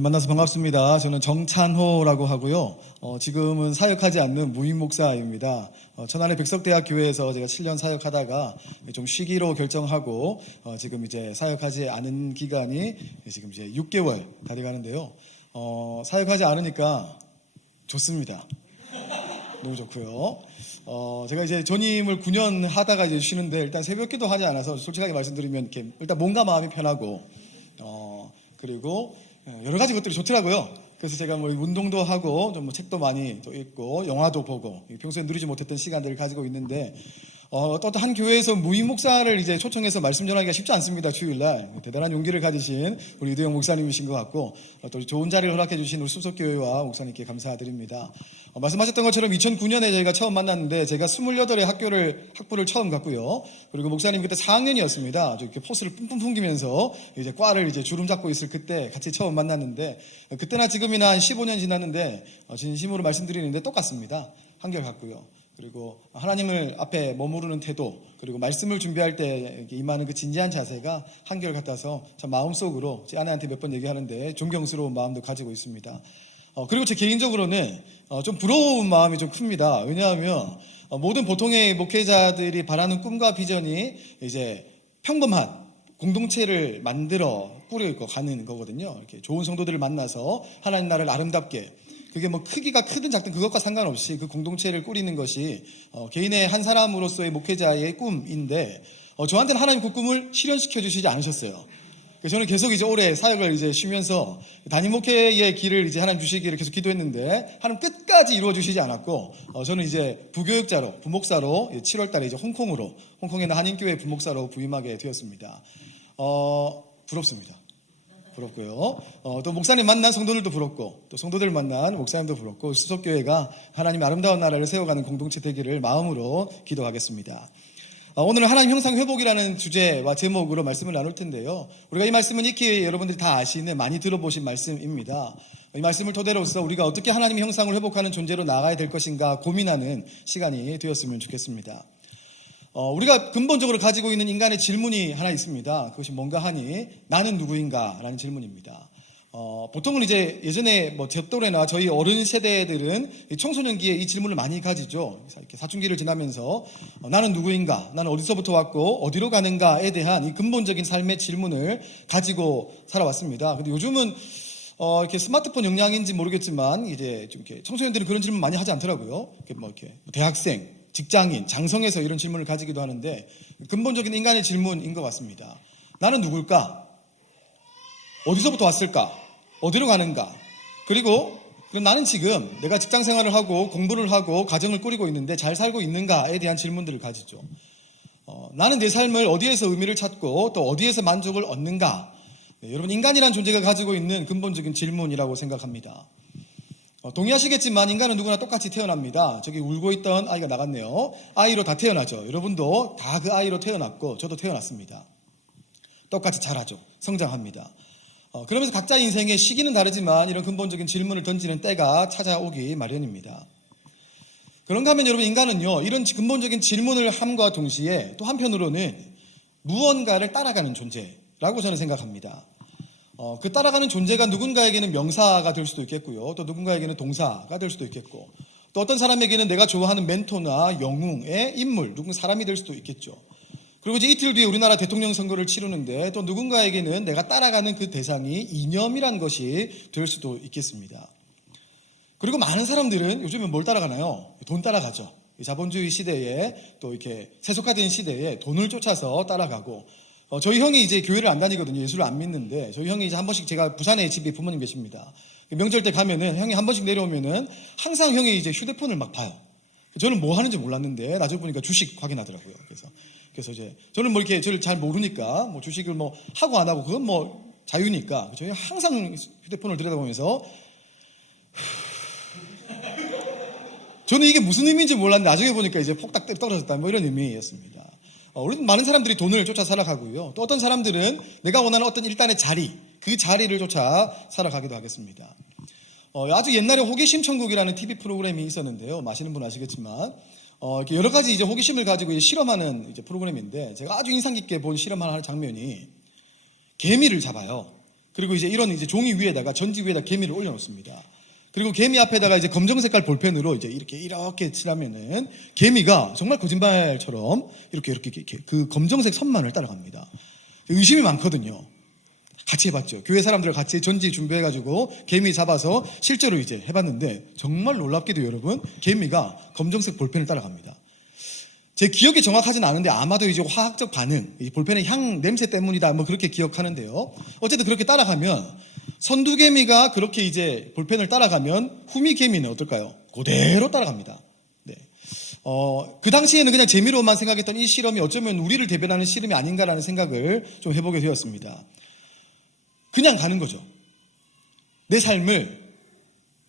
여러분 만나서 반갑습니다. 저는 정찬호라고 하고요. 지금은 사역하지 않는 무임 목사입니다. 천안의 백석대학교회에서 제가 7년 사역하다가 좀 쉬기로 결정하고 지금 이제 사역하지 않은 기간이 지금 이제 6개월 다 돼가는데요. 사역하지 않으니까 좋습니다. 너무 좋고요. 제가 이제 전임을 9년 하다가 이제 쉬는데 일단 새벽기도 하지 않아서 솔직하게 말씀드리면 이렇게 일단 몸과 마음이 편하고 그리고 여러 가지 것들이 좋더라고요. 그래서 제가 뭐 운동도 하고 좀 뭐 책도 많이 또 읽고 영화도 보고 평소에 누리지 못했던 시간들을 가지고 있는데 또 한 교회에서 무임 목사를 이제 초청해서 말씀 전하기가 쉽지 않습니다. 주일날 대단한 용기를 가지신 우리 유대영 목사님이신 것 같고 또 좋은 자리를 허락해 주신 우리 수석교회와 목사님께 감사드립니다. 말씀하셨던 것처럼 2009년에 저희가 처음 만났는데 제가 28의 학부를 처음 갔고요. 그리고 목사님 그때 4학년이었습니다. 이렇게 포스를 뿜뿜 풍기면서 이제 과를 이제 주름 잡고 있을 그때 같이 처음 만났는데 그때나 지금이나 한 15년 지났는데 진심으로 말씀드리는데 똑같습니다. 한결같고요. 그리고 하나님을 앞에 머무르는 태도, 그리고 말씀을 준비할 때 임하는 그 진지한 자세가 한결같아서 참 마음속으로 제 아내한테 몇 번 얘기하는데 존경스러운 마음도 가지고 있습니다. 그리고 제 개인적으로는 좀 부러운 마음이 좀 큽니다. 왜냐하면 모든 보통의 목회자들이 바라는 꿈과 비전이 이제 평범한 공동체를 만들어 꾸려있고 가는 거거든요. 이렇게 좋은 성도들을 만나서 하나님 나라를 아름답게, 그게 뭐 크기가 크든 작든 그것과 상관없이 그 공동체를 꾸리는 것이 개인의 한 사람으로서의 목회자의 꿈인데 저한테는 하나님 그 꿈을 실현시켜 주시지 않으셨어요. 저는 계속 이제 올해 사역을 이제 쉬면서 단임 목회의 길을 이제 하나님 주시기를 계속 기도했는데 하나님 끝까지 이루어 주시지 않았고 저는 이제 부교육자로 부목사로 7월 달에 이제 홍콩에 있는 한인교회 부목사로 부임하게 되었습니다. 부럽습니다. 부럽고요. 또 목사님 만난 성도들도 부럽고 또 성도들 만난 목사님도 부럽고 수석교회가 하나님 아름다운 나라를 세워가는 공동체 되기를 마음으로 기도하겠습니다. 오늘은 하나님 형상 회복이라는 주제와 제목으로 말씀을 나눌 텐데요. 우리가 이 말씀은 익히 여러분들이 다 아시는 많이 들어보신 말씀입니다. 이 말씀을 토대로서 우리가 어떻게 하나님의 형상을 회복하는 존재로 나아가야 될 것인가 고민하는 시간이 되었으면 좋겠습니다. 우리가 근본적으로 가지고 있는 인간의 질문이 하나 있습니다. 그것이 뭔가 하니 나는 누구인가 라는 질문입니다. 보통은 이제 예전에 뭐 제 또래나 저희 어른 세대들은 청소년기에 이 질문을 많이 가지죠. 이렇게 사춘기를 지나면서 나는 누구인가, 나는 어디서부터 왔고 어디로 가는가에 대한 이 근본적인 삶의 질문을 가지고 살아왔습니다. 근데 요즘은 이렇게 스마트폰 영향인지 모르겠지만 이제 좀 이렇게 청소년들은 그런 질문 많이 하지 않더라고요. 이렇게 대학생, 직장인, 장성에서 이런 질문을 가지기도 하는데 근본적인 인간의 질문인 것 같습니다. 나는 누굴까? 어디서부터 왔을까? 어디로 가는가? 그리고 나는 지금 내가 직장 생활을 하고 공부를 하고 가정을 꾸리고 있는데 잘 살고 있는가에 대한 질문들을 가지죠. 나는 내 삶을 어디에서 의미를 찾고 또 어디에서 만족을 얻는가? 여러분 인간이란 존재가 가지고 있는 근본적인 질문이라고 생각합니다. 동의하시겠지만 인간은 누구나 똑같이 태어납니다. 저기 울고 있던 아이가 나갔네요. 아이로 다 태어나죠. 여러분도 다 그 아이로 태어났고 저도 태어났습니다. 똑같이 자라죠. 성장합니다. 그러면서 각자 인생의 시기는 다르지만 이런 근본적인 질문을 던지는 때가 찾아오기 마련입니다. 그런가 하면 여러분 인간은요 이런 근본적인 질문을 함과 동시에 또 한편으로는 무언가를 따라가는 존재라고 저는 생각합니다. 그 따라가는 존재가 누군가에게는 명사가 될 수도 있겠고요. 또 누군가에게는 동사가 될 수도 있겠고 또 어떤 사람에게는 내가 좋아하는 멘토나 영웅의 인물, 누군 사람이 될 수도 있겠죠. 그리고 이제 이틀 뒤에 우리나라 대통령 선거를 치르는데 또 누군가에게는 내가 따라가는 그 대상이 이념이란 것이 될 수도 있겠습니다. 그리고 많은 사람들은 요즘은 뭘 따라가나요? 돈 따라가죠. 자본주의 시대에 또 이렇게 세속화된 시대에 돈을 쫓아서 따라가고 저희 형이 이제 교회를 안 다니거든요. 예수를 안 믿는데 저희 형이 이제 한 번씩 제가 부산에 집에 부모님 계십니다. 명절 때 가면은 형이 한 번씩 내려오면은 항상 형이 이제 휴대폰을 막 봐요. 저는 뭐 하는지 몰랐는데 나중에 보니까 주식 확인하더라고요. 그래서 이제 저는 뭐 이렇게 저를 잘 모르니까 뭐 주식을 뭐 하고 안 하고 그건 뭐 자유니까 저희 항상 휴대폰을 들여다보면서 저는 이게 무슨 의미인지 몰랐는데 나중에 보니까 이제 폭딱 떨어졌다 뭐 이런 의미였습니다. 우리 많은 사람들이 돈을 쫓아 살아가고요. 또 어떤 사람들은 내가 원하는 어떤 일단의 자리, 그 자리를 쫓아 살아가기도 하겠습니다. 아주 옛날에 호기심 천국이라는 TV 프로그램이 있었는데요. 아시는 분 아시겠지만 이렇게 여러 가지 이제 호기심을 가지고 실험하는 이제 프로그램인데 제가 아주 인상 깊게 본 실험하는 장면이 개미를 잡아요. 그리고 이제 이런 이제 종이 위에다가 전지 위에다 개미를 올려놓습니다. 그리고 개미 앞에다가 이제 검정 색깔 볼펜으로 이제 이렇게 칠하면은 개미가 정말 거짓말처럼 이렇게 그 검정색 선만을 따라갑니다. 의심이 많거든요. 같이 해봤죠. 교회 사람들 같이 전지 준비해가지고 개미 잡아서 실제로 이제 해봤는데 정말 놀랍게도 여러분 개미가 검정색 볼펜을 따라갑니다. 제 기억이 정확하진 않은데 아마도 이제 화학적 반응, 볼펜의 향 냄새 때문이다 뭐 그렇게 기억하는데요. 어쨌든 그렇게 따라가면 선두개미가 그렇게 이제 볼펜을 따라가면 후미개미는 어떨까요? 그대로 따라갑니다. 네. 그 당시에는 그냥 재미로만 생각했던 이 실험이 어쩌면 우리를 대변하는 실험이 아닌가라는 생각을 좀 해보게 되었습니다. 그냥 가는 거죠. 내 삶을,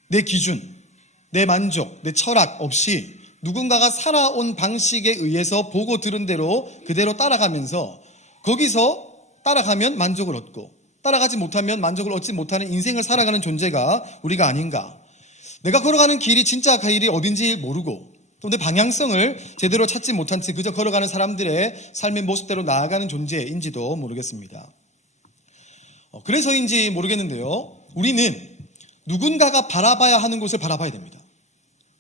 내 기준, 내 만족, 내 철학 없이 누군가가 살아온 방식에 의해서 보고 들은 대로 그대로 따라가면서 거기서 따라가면 만족을 얻고 따라가지 못하면 만족을 얻지 못하는 인생을 살아가는 존재가 우리가 아닌가. 내가 걸어가는 길이 진짜 길이 어딘지 모르고 또 내 방향성을 제대로 찾지 못한 채 그저 걸어가는 사람들의 삶의 모습대로 나아가는 존재인지도 모르겠습니다. 그래서인지 모르겠는데요. 우리는 누군가가 바라봐야 하는 곳을 바라봐야 됩니다.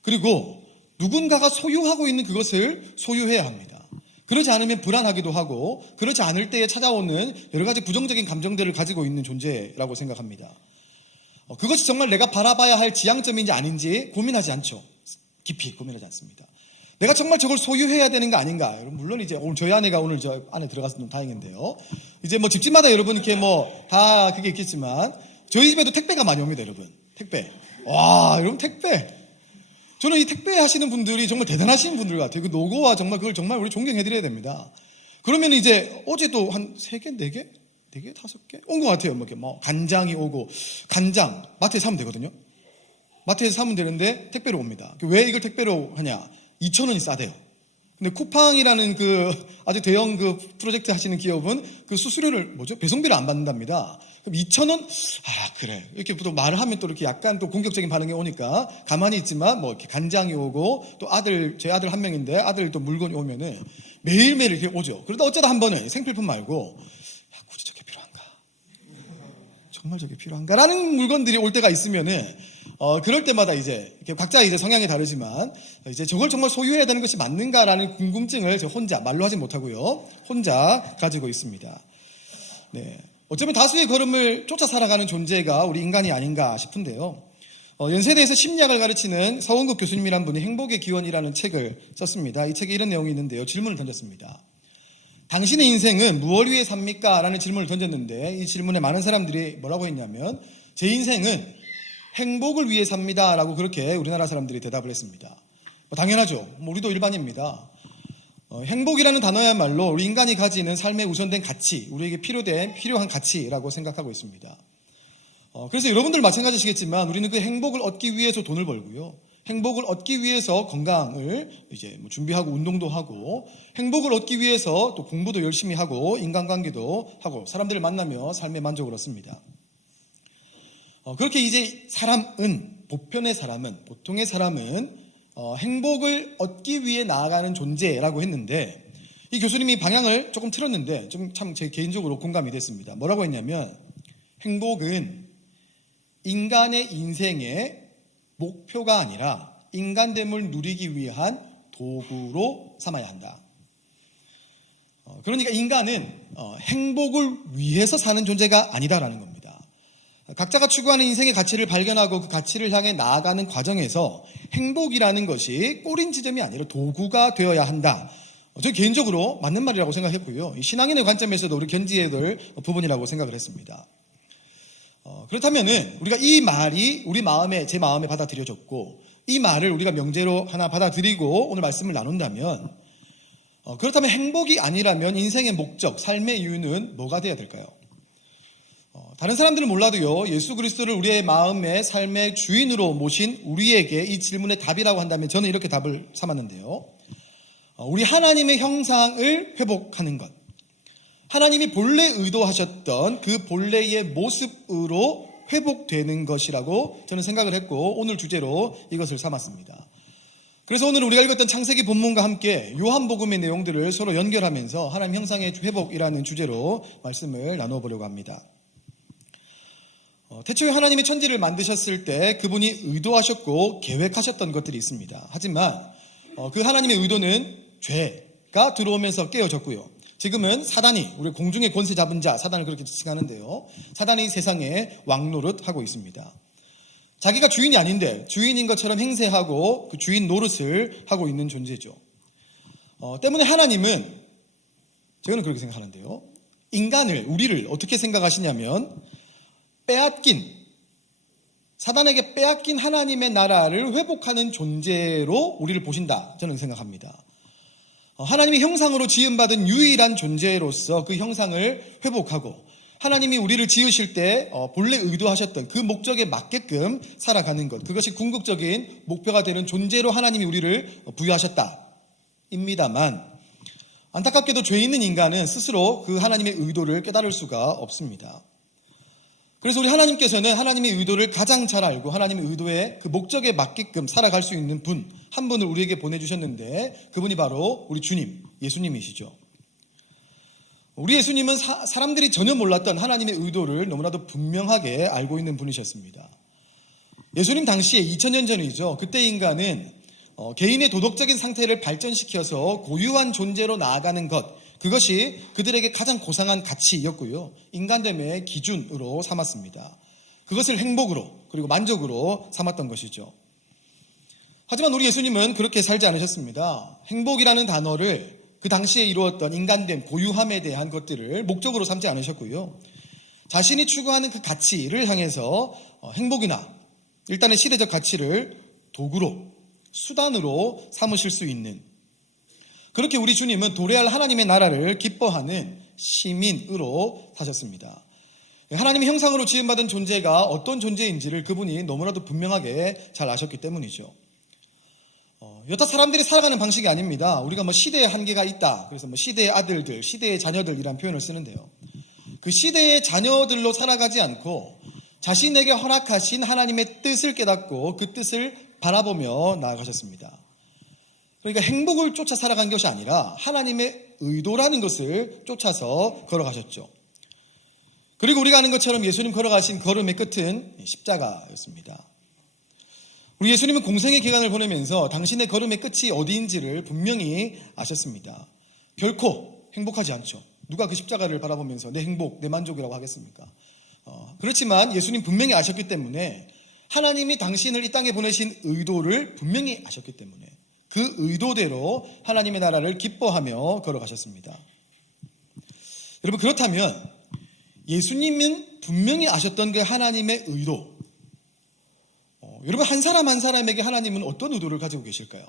그리고 누군가가 소유하고 있는 그것을 소유해야 합니다. 그러지 않으면 불안하기도 하고 그렇지 않을 때에 찾아오는 여러 가지 부정적인 감정들을 가지고 있는 존재라고 생각합니다. 그것이 정말 내가 바라봐야 할 지향점인지 아닌지 고민하지 않죠. 깊이 고민하지 않습니다. 내가 정말 저걸 소유해야 되는 거 아닌가? 여러분, 물론 이제 오늘 저희 아내가 오늘 저 안에 들어가서 좀 다행인데요. 이제 뭐 집집마다 여러분 이렇게 뭐 다 그게 있겠지만 저희 집에도 택배가 많이 옵니다, 여러분. 택배. 와, 여러분 택배. 저는 이 택배 하시는 분들이 정말 대단하신 분들 같아요. 그 노고와 정말 그걸 정말 우리 존경해드려야 됩니다. 그러면 이제 어제도 한 3개, 4개? 4개, 5개? 온 것 같아요. 뭐 간장이 오고, 간장, 마트에서 사면 되거든요. 마트에서 사면 되는데 택배로 옵니다. 왜 이걸 택배로 하냐? 2,000원이 싸대요. 근데 쿠팡이라는 그 아주 대형 그 프로젝트 하시는 기업은 그 수수료를 배송비를 안 받는답니다. 그럼 2,000원? 아, 그래. 이렇게 또 말을 하면 또 이렇게 약간 또 공격적인 반응이 오니까 가만히 있지만 뭐 이렇게 간장이 오고 또 제 아들 한 명인데 아들 또 물건이 오면은 매일매일 이렇게 오죠. 그러다 어쩌다 한 번은 생필품 말고 야, 굳이 저게 필요한가? 정말 저게 필요한가? 라는 물건들이 올 때가 있으면은 그럴 때마다 이제 각자 이제 성향이 다르지만 이제 저걸 정말 소유해야 되는 것이 맞는가라는 궁금증을 저 혼자 말로 하지 못하고요. 혼자 가지고 있습니다. 네. 어쩌면 다수의 걸음을 쫓아 살아가는 존재가 우리 인간이 아닌가 싶은데요. 연세대에서 심리학을 가르치는 서원국 교수님이란 분이 행복의 기원이라는 책을 썼습니다. 이 책에 이런 내용이 있는데요. 질문을 던졌습니다. 당신의 인생은 무엇 위해 삽니까? 라는 질문을 던졌는데 이 질문에 많은 사람들이 뭐라고 했냐면 제 인생은 행복을 위해 삽니다. 라고 그렇게 우리나라 사람들이 대답을 했습니다. 당연하죠. 우리도 일반입니다. 행복이라는 단어야말로 우리 인간이 가지는 삶에 우선된 가치, 우리에게 필요한 가치라고 생각하고 있습니다. 그래서 여러분들 마찬가지시겠지만 우리는 그 행복을 얻기 위해서 돈을 벌고요. 행복을 얻기 위해서 건강을 이제 준비하고 운동도 하고 행복을 얻기 위해서 또 공부도 열심히 하고 인간관계도 하고 사람들을 만나며 삶의 만족을 얻습니다. 그렇게 이제 보통의 사람은 행복을 얻기 위해 나아가는 존재라고 했는데 이 교수님이 방향을 조금 틀었는데 좀 참 제 개인적으로 공감이 됐습니다. 뭐라고 했냐면 행복은 인간의 인생의 목표가 아니라 인간됨을 누리기 위한 도구로 삼아야 한다. 그러니까 인간은 행복을 위해서 사는 존재가 아니다라는 겁니다. 각자가 추구하는 인생의 가치를 발견하고 그 가치를 향해 나아가는 과정에서 행복이라는 것이 꼬린 지점이 아니라 도구가 되어야 한다. 저는 개인적으로 맞는 말이라고 생각했고요. 신앙인의 관점에서도 우리 견지해야 될 부분이라고 생각을 했습니다. 그렇다면은 우리가 이 말이 제 마음에 받아들여졌고 이 말을 우리가 명제로 하나 받아들이고 오늘 말씀을 나눈다면 그렇다면 행복이 아니라면 인생의 목적, 삶의 이유는 뭐가 되어야 될까요? 다른 사람들은 몰라도요, 예수 그리스도를 우리의 마음의 삶의 주인으로 모신 우리에게 이 질문의 답이라고 한다면 저는 이렇게 답을 삼았는데요. 우리 하나님의 형상을 회복하는 것. 하나님이 본래 의도하셨던 그 본래의 모습으로 회복되는 것이라고 저는 생각을 했고 오늘 주제로 이것을 삼았습니다. 그래서 오늘 우리가 읽었던 창세기 본문과 함께 요한복음의 내용들을 서로 연결하면서 하나님 형상의 회복이라는 주제로 말씀을 나눠보려고 합니다. 태초에 하나님이 천지를 만드셨을 때 그분이 의도하셨고 계획하셨던 것들이 있습니다. 하지만 그 하나님의 의도는 죄가 들어오면서 깨어졌고요. 지금은 사단이, 우리 공중의 권세 잡은 자, 사단을 그렇게 지칭하는데요. 사단이 세상에 왕노릇하고 있습니다. 자기가 주인이 아닌데 주인인 것처럼 행세하고 그 주인 노릇을 하고 있는 존재죠. 때문에 하나님은, 저는 그렇게 생각하는데요, 인간을, 우리를 어떻게 생각하시냐면 사단에게 빼앗긴 하나님의 나라를 회복하는 존재로 우리를 보신다, 저는 생각합니다. 하나님의 형상으로 지음받은 유일한 존재로서 그 형상을 회복하고 하나님이 우리를 지으실 때 본래 의도하셨던 그 목적에 맞게끔 살아가는 것, 그것이 궁극적인 목표가 되는 존재로 하나님이 우리를 부여하셨다 입니다만, 안타깝게도 죄 있는 인간은 스스로 그 하나님의 의도를 깨달을 수가 없습니다. 그래서 우리 하나님께서는 하나님의 의도를 가장 잘 알고 하나님의 의도의 그 목적에 맞게끔 살아갈 수 있는 분, 한 분을 우리에게 보내주셨는데 그분이 바로 우리 주님, 예수님이시죠. 우리 예수님은 사람들이 전혀 몰랐던 하나님의 의도를 너무나도 분명하게 알고 있는 분이셨습니다. 예수님 당시에 2000년 전이죠. 그때 인간은 개인의 도덕적인 상태를 발전시켜서 고유한 존재로 나아가는 것, 그것이 그들에게 가장 고상한 가치였고요. 인간됨의 기준으로 삼았습니다. 그것을 행복으로 그리고 만족으로 삼았던 것이죠. 하지만 우리 예수님은 그렇게 살지 않으셨습니다. 행복이라는 단어를 그 당시에 이루었던 인간됨, 고유함에 대한 것들을 목적으로 삼지 않으셨고요. 자신이 추구하는 그 가치를 향해서 행복이나 일단의 시대적 가치를 도구로, 수단으로 삼으실 수 있는, 그렇게 우리 주님은 도래할 하나님의 나라를 기뻐하는 시민으로 사셨습니다. 하나님의 형상으로 지음받은 존재가 어떤 존재인지를 그분이 너무나도 분명하게 잘 아셨기 때문이죠. 여타 사람들이 살아가는 방식이 아닙니다. 우리가 시대의 한계가 있다, 그래서 시대의 아들들, 시대의 자녀들이란 표현을 쓰는데요. 그 시대의 자녀들로 살아가지 않고 자신에게 허락하신 하나님의 뜻을 깨닫고 그 뜻을 바라보며 나아가셨습니다. 그러니까 행복을 쫓아 살아간 것이 아니라 하나님의 의도라는 것을 쫓아서 걸어가셨죠. 그리고 우리가 아는 것처럼 예수님 걸어가신 걸음의 끝은 십자가였습니다. 우리 예수님은 공생의 기간을 보내면서 당신의 걸음의 끝이 어디인지를 분명히 아셨습니다. 결코 행복하지 않죠. 누가 그 십자가를 바라보면서 내 행복, 내 만족이라고 하겠습니까? 그렇지만 예수님 분명히 아셨기 때문에, 하나님이 당신을 이 땅에 보내신 의도를 분명히 아셨기 때문에 그 의도대로 하나님의 나라를 기뻐하며 걸어가셨습니다. 여러분, 그렇다면 예수님은 분명히 아셨던 그 하나님의 의도, 여러분, 한 사람 한 사람에게 하나님은 어떤 의도를 가지고 계실까요?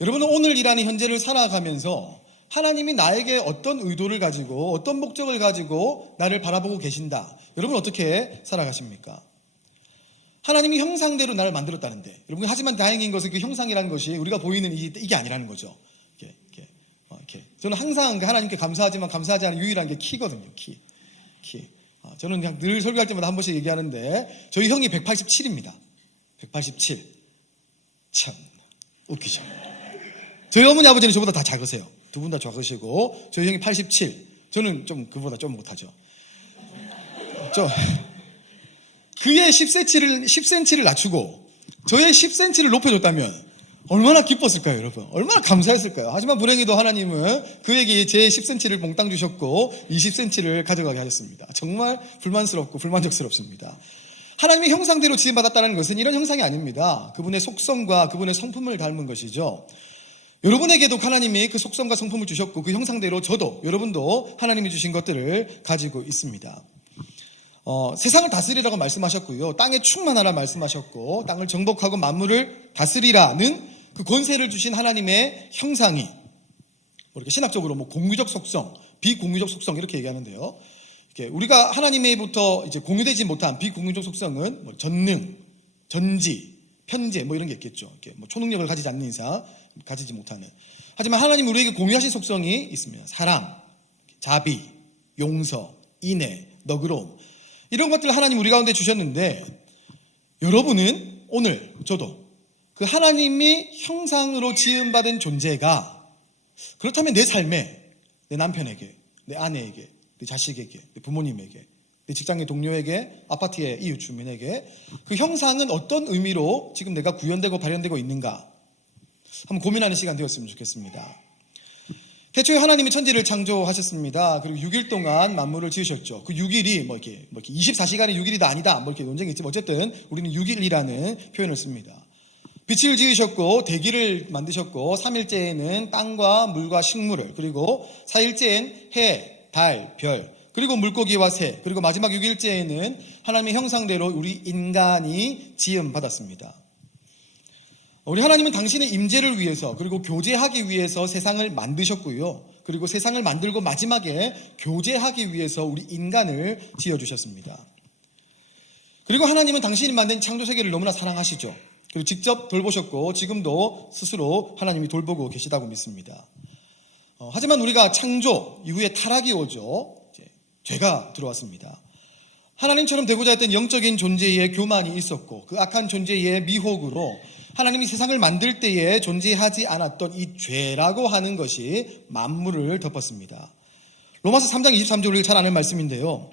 여러분은 오늘 일하는 현재를 살아가면서 하나님이 나에게 어떤 의도를 가지고 어떤 목적을 가지고 나를 바라보고 계신다, 여러분 어떻게 살아가십니까? 하나님이 형상대로 나를 만들었다는데, 여러분, 하지만 다행인 것은 그 형상이라는 것이 우리가 보이는 이게 아니라는 거죠. 이렇게. 저는 항상 하나님께 감사하지만 감사하지 않은 유일한 게 키거든요. 키. 저는 그냥 늘 설교할 때마다 한 번씩 얘기하는데, 저희 형이 187입니다. 187. 참 웃기죠. 저희 어머니 아버지는 저보다 다 작으세요. 두 분 다 작으시고, 저희 형이 87. 저는 좀 그보다 좀 못하죠. 그의 10cm를 낮추고 저의 10cm를 높여줬다면 얼마나 기뻤을까요, 여러분? 얼마나 감사했을까요? 하지만 불행히도 하나님은 그에게 제 10cm를 몽땅 주셨고 20cm를 가져가게 하셨습니다. 정말 불만스럽고 불만족스럽습니다. 하나님의 형상대로 지음받았다는 것은 이런 형상이 아닙니다. 그분의 속성과 그분의 성품을 닮은 것이죠. 여러분에게도 하나님이 그 속성과 성품을 주셨고 그 형상대로 저도, 여러분도 하나님이 주신 것들을 가지고 있습니다. 세상을 다스리라고 말씀하셨고요, 땅에 충만하라 말씀하셨고, 땅을 정복하고 만물을 다스리라는 그 권세를 주신 하나님의 형상이, 이렇게 신학적으로 공유적 속성, 비공유적 속성 이렇게 얘기하는데요. 우리가 하나님의부터 이제 공유되지 못한 비공유적 속성은 전능, 전지, 편재 이런 게 있겠죠. 초능력을 가지지 않는 이상 가지지 못하는. 하지만 하나님 우리에게 공유하신 속성이 있습니다. 사랑, 자비, 용서, 인애, 너그러움, 이런 것들을 하나님 우리 가운데 주셨는데, 여러분은 오늘 저도 그 하나님이 형상으로 지음받은 존재가, 그렇다면 내 삶에, 내 남편에게, 내 아내에게, 내 자식에게, 내 부모님에게, 내 직장의 동료에게, 아파트의 이웃 주민에게 그 형상은 어떤 의미로 지금 내가 구현되고 발현되고 있는가 한번 고민하는 시간 되었으면 좋겠습니다. 태초에 하나님이 천지를 창조하셨습니다. 그리고 6일 동안 만물을 지으셨죠. 그 6일이 뭐 이렇게 24시간이 6일이다 아니다 뭐 이렇게 논쟁이 있지만 어쨌든 우리는 6일이라는 표현을 씁니다. 빛을 지으셨고 대기를 만드셨고 3일째에는 땅과 물과 식물을, 그리고 4일째엔 해, 달, 별, 그리고 물고기와 새, 그리고 마지막 6일째에는 하나님의 형상대로 우리 인간이 지음 받았습니다. 우리 하나님은 당신의 임재를 위해서 그리고 교제하기 위해서 세상을 만드셨고요. 그리고 세상을 만들고 마지막에 교제하기 위해서 우리 인간을 지어주셨습니다. 그리고 하나님은 당신이 만든 창조 세계를 너무나 사랑하시죠. 그리고 직접 돌보셨고 지금도 스스로 하나님이 돌보고 계시다고 믿습니다. 하지만 우리가 창조 이후에 타락이 오죠. 죄가 들어왔습니다. 하나님처럼 되고자 했던 영적인 존재의 교만이 있었고 그 악한 존재의 미혹으로 하나님이 세상을 만들 때에 존재하지 않았던 이 죄라고 하는 것이 만물을 덮었습니다. 로마서 3장 23절 우리가 잘 아는 말씀인데요.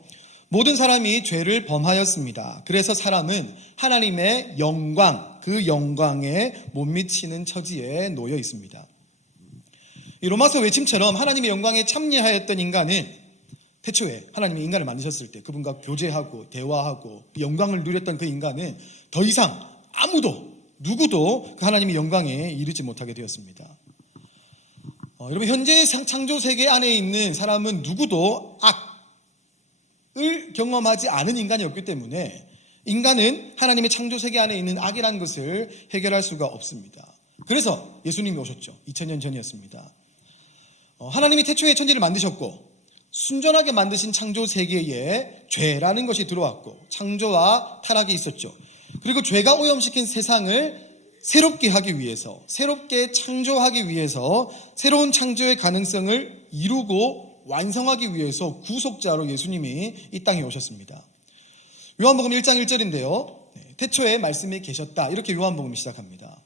모든 사람이 죄를 범하였습니다. 그래서 사람은 하나님의 영광, 그 영광에 못 미치는 처지에 놓여 있습니다. 이 로마서 외침처럼 하나님의 영광에 참여하였던 인간은 태초에 하나님이 인간을 만드셨을 때 그분과 교제하고 대화하고 영광을 누렸던 그 인간은 더 이상 누구도 그 하나님의 영광에 이르지 못하게 되었습니다. 여러분 현재 창조 세계 안에 있는 사람은 누구도 악을 경험하지 않은 인간이 없기 때문에 인간은 하나님의 창조 세계 안에 있는 악이라는 것을 해결할 수가 없습니다. 그래서 예수님이 오셨죠. 2000년 전이었습니다. 하나님이 태초에 천지를 만드셨고 순전하게 만드신 창조 세계에 죄라는 것이 들어왔고 창조와 타락이 있었죠. 그리고 죄가 오염시킨 세상을 새롭게 하기 위해서, 새롭게 창조하기 위해서 새로운 창조의 가능성을 이루고 완성하기 위해서 구속자로 예수님이 이 땅에 오셨습니다. 요한복음 1장 1절인데요. 태초에 말씀이 계셨다. 이렇게 요한복음이 시작합니다.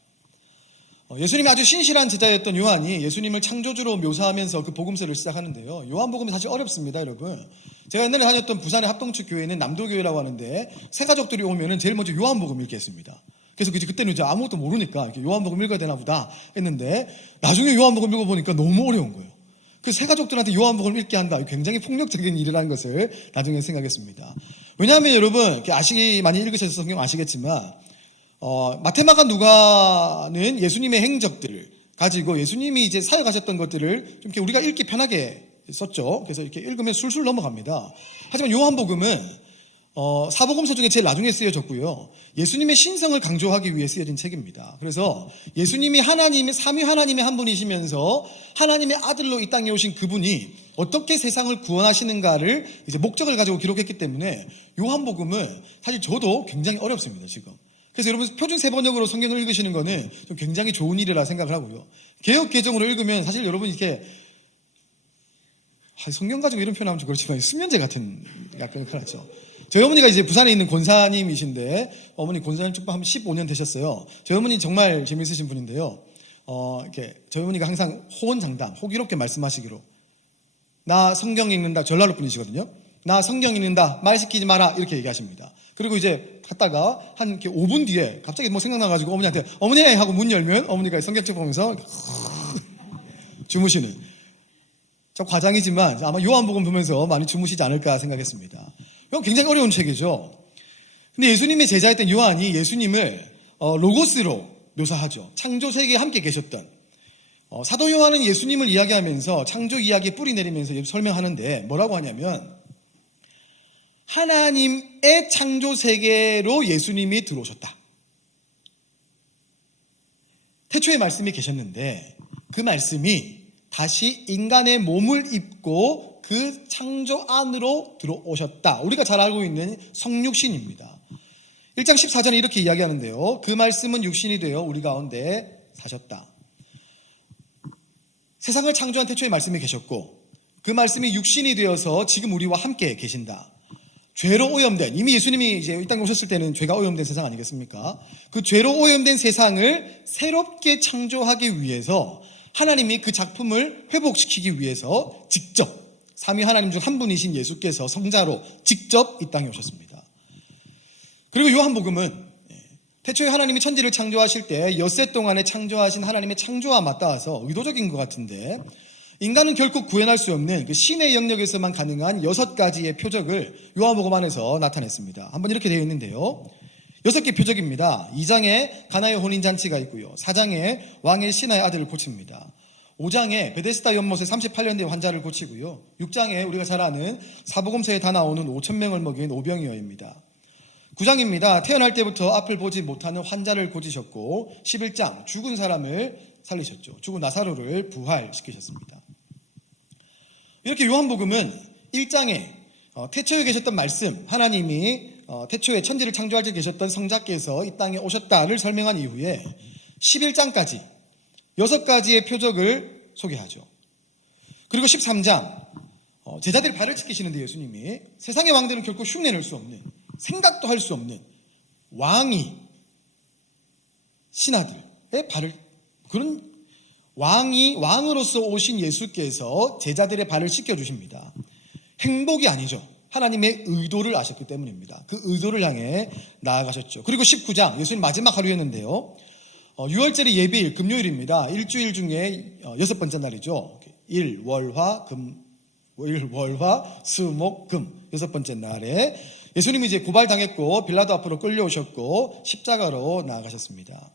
예수님이 아주 신실한 제자였던 요한이 예수님을 창조주로 묘사하면서 그 복음서를 시작하는데요. 요한복음이 사실 어렵습니다, 여러분. 제가 옛날에 다녔던 부산의 합동축 교회는 남도교회라고 하는데 새 가족들이 오면은 제일 먼저 요한복음 읽게 했습니다. 그래서 그때는 이제 아무것도 모르니까 이렇게 요한복음 읽어야 되나 보다 했는데 나중에 요한복음 읽어보니까 너무 어려운 거예요. 그 새 가족들한테 요한복음을 읽게 한다. 굉장히 폭력적인 일이라는 것을 나중에 생각했습니다. 왜냐하면 여러분 많이 읽으셔서 성경 아시겠지만 마테마가 누가는 예수님의 행적들을 가지고 예수님이 이제 사역하셨던 것들을 좀 이렇게 우리가 읽기 편하게 썼죠. 그래서 이렇게 읽으면 술술 넘어갑니다. 하지만 요한복음은 사복음서 중에 제일 나중에 쓰여졌고요. 예수님의 신성을 강조하기 위해 쓰여진 책입니다. 그래서 예수님이 삼위 하나님의 한 분이시면서 하나님의 아들로 이 땅에 오신 그분이 어떻게 세상을 구원하시는가를 이제 목적을 가지고 기록했기 때문에 요한복음은 사실 저도 굉장히 어렵습니다, 지금. 그래서 여러분 표준 세번역으로 성경을 읽으시는 거는 좀 굉장히 좋은 일이라 생각을 하고요. 개역 개정으로 읽으면 사실 여러분 이렇게 성경 가지고 이런 표현하면 좀 그렇지만 수면제 같은 약간 그렇죠. 저희 어머니가 이제 부산에 있는 권사님이신데 어머니 권사님 축복 한 15년 되셨어요. 저희 어머니 정말 재미있으신 분인데요. 이렇게 저희 어머니가 항상 호언장담, 호기롭게 말씀하시기로 나 성경 읽는다. 전라도 분이시거든요. 나 성경 읽는다. 말 시키지 마라. 이렇게 얘기하십니다. 그리고 이제 갔다가 한 이렇게 5분 뒤에 갑자기 뭐 생각나가지고 어머니한테 어머니 하고 문 열면 어머니가 성경책 보면서 주무시는. 저 과장이지만 아마 요한복음 보면서 많이 주무시지 않을까 생각했습니다. 이건 굉장히 어려운 책이죠. 근데 예수님의 제자였던 요한이 예수님을 로고스로 묘사하죠. 창조 세계에 함께 계셨던 사도 요한은 예수님을 이야기하면서 창조 이야기에 뿌리 내리면서 설명하는데 뭐라고 하냐면 하나님의 창조 세계로 예수님이 들어오셨다. 태초에 말씀이 계셨는데 그 말씀이 다시 인간의 몸을 입고 그 창조 안으로 들어오셨다. 우리가 잘 알고 있는 성육신입니다. 1장 14절에 이렇게 이야기하는데요. 그 말씀은 육신이 되어 우리 가운데 사셨다. 세상을 창조한 태초에 말씀이 계셨고 그 말씀이 육신이 되어서 지금 우리와 함께 계신다. 죄로 오염된, 이미 예수님이 이제 이 땅에 오셨을 때는 죄가 오염된 세상 아니겠습니까? 그 죄로 오염된 세상을 새롭게 창조하기 위해서 하나님이 그 작품을 회복시키기 위해서 직접 삼위 하나님 중 한 분이신 예수께서 성자로 직접 이 땅에 오셨습니다. 그리고 요한복음은 태초에 하나님이 천지를 창조하실 때 엿새 동안에 창조하신 하나님의 창조와 맞닿아서 의도적인 것 같은데, 인간은 결코 구현할 수 없는 그 신의 영역에서만 가능한 6가지의 표적을 요한복음 안에서 나타냈습니다. 한번 이렇게 되어 있는데요. 6개 표적입니다. 2장에 가나의 혼인잔치가 있고요. 4장에 왕의 신하의 아들을 고칩니다. 5장에 베데스다 연못에 38년 된 환자를 고치고요. 6장에 우리가 잘 아는 사복음서에 다 나오는 5,000명을 먹인 오병이어입니다. 9장입니다. 태어날 때부터 앞을 보지 못하는 환자를 고치셨고, 11장 죽은 사람을 살리셨죠. 죽은 나사로를 부활시키셨습니다. 이렇게 요한복음은 1장에 태초에 계셨던 말씀, 하나님이 태초에 천지를 창조할 때 계셨던 성자께서 이 땅에 오셨다를 설명한 이후에 11장까지 6가지의 표적을 소개하죠. 그리고 13장 제자들이 발을 찢기시는데, 예수님이 세상의 왕들은 결코 흉내낼 수 없는, 생각도 할 수 없는 왕이 신하들의 발을, 그런 왕으로서 오신 예수께서 제자들의 발을 씻겨주십니다. 행복이 아니죠. 하나님의 의도를 아셨기 때문입니다. 그 의도를 향해 나아가셨죠. 그리고 19장, 예수님 마지막 하루였는데요. 6월절이 예배일, 금요일입니다. 일주일 중에 6번째 날이죠. 일, 월, 화, 수, 목, 금 6번째 날에 예수님이 이제 고발당했고 빌라도 앞으로 끌려오셨고 십자가로 나아가셨습니다.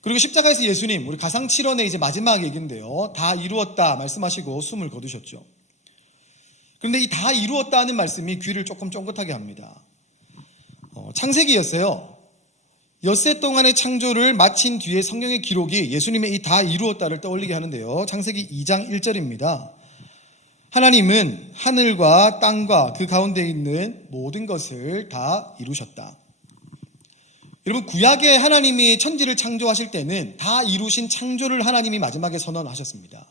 그리고 십자가에서 예수님, 우리 가상칠언의 이제 마지막 얘기인데요. 다 이루었다 말씀하시고 숨을 거두셨죠. 그런데 이 다 이루었다 하는 말씀이 귀를 조금 쫑긋하게 합니다. 창세기였어요. 엿새 동안의 창조를 마친 뒤에 성경의 기록이 예수님의 이 다 이루었다를 떠올리게 하는데요. 창세기 2장 1절입니다. 하나님은 하늘과 땅과 그 가운데 있는 모든 것을 다 이루셨다. 여러분, 구약에 하나님이 천지를 창조하실 때는 다 이루신 창조를 하나님이 마지막에 선언하셨습니다.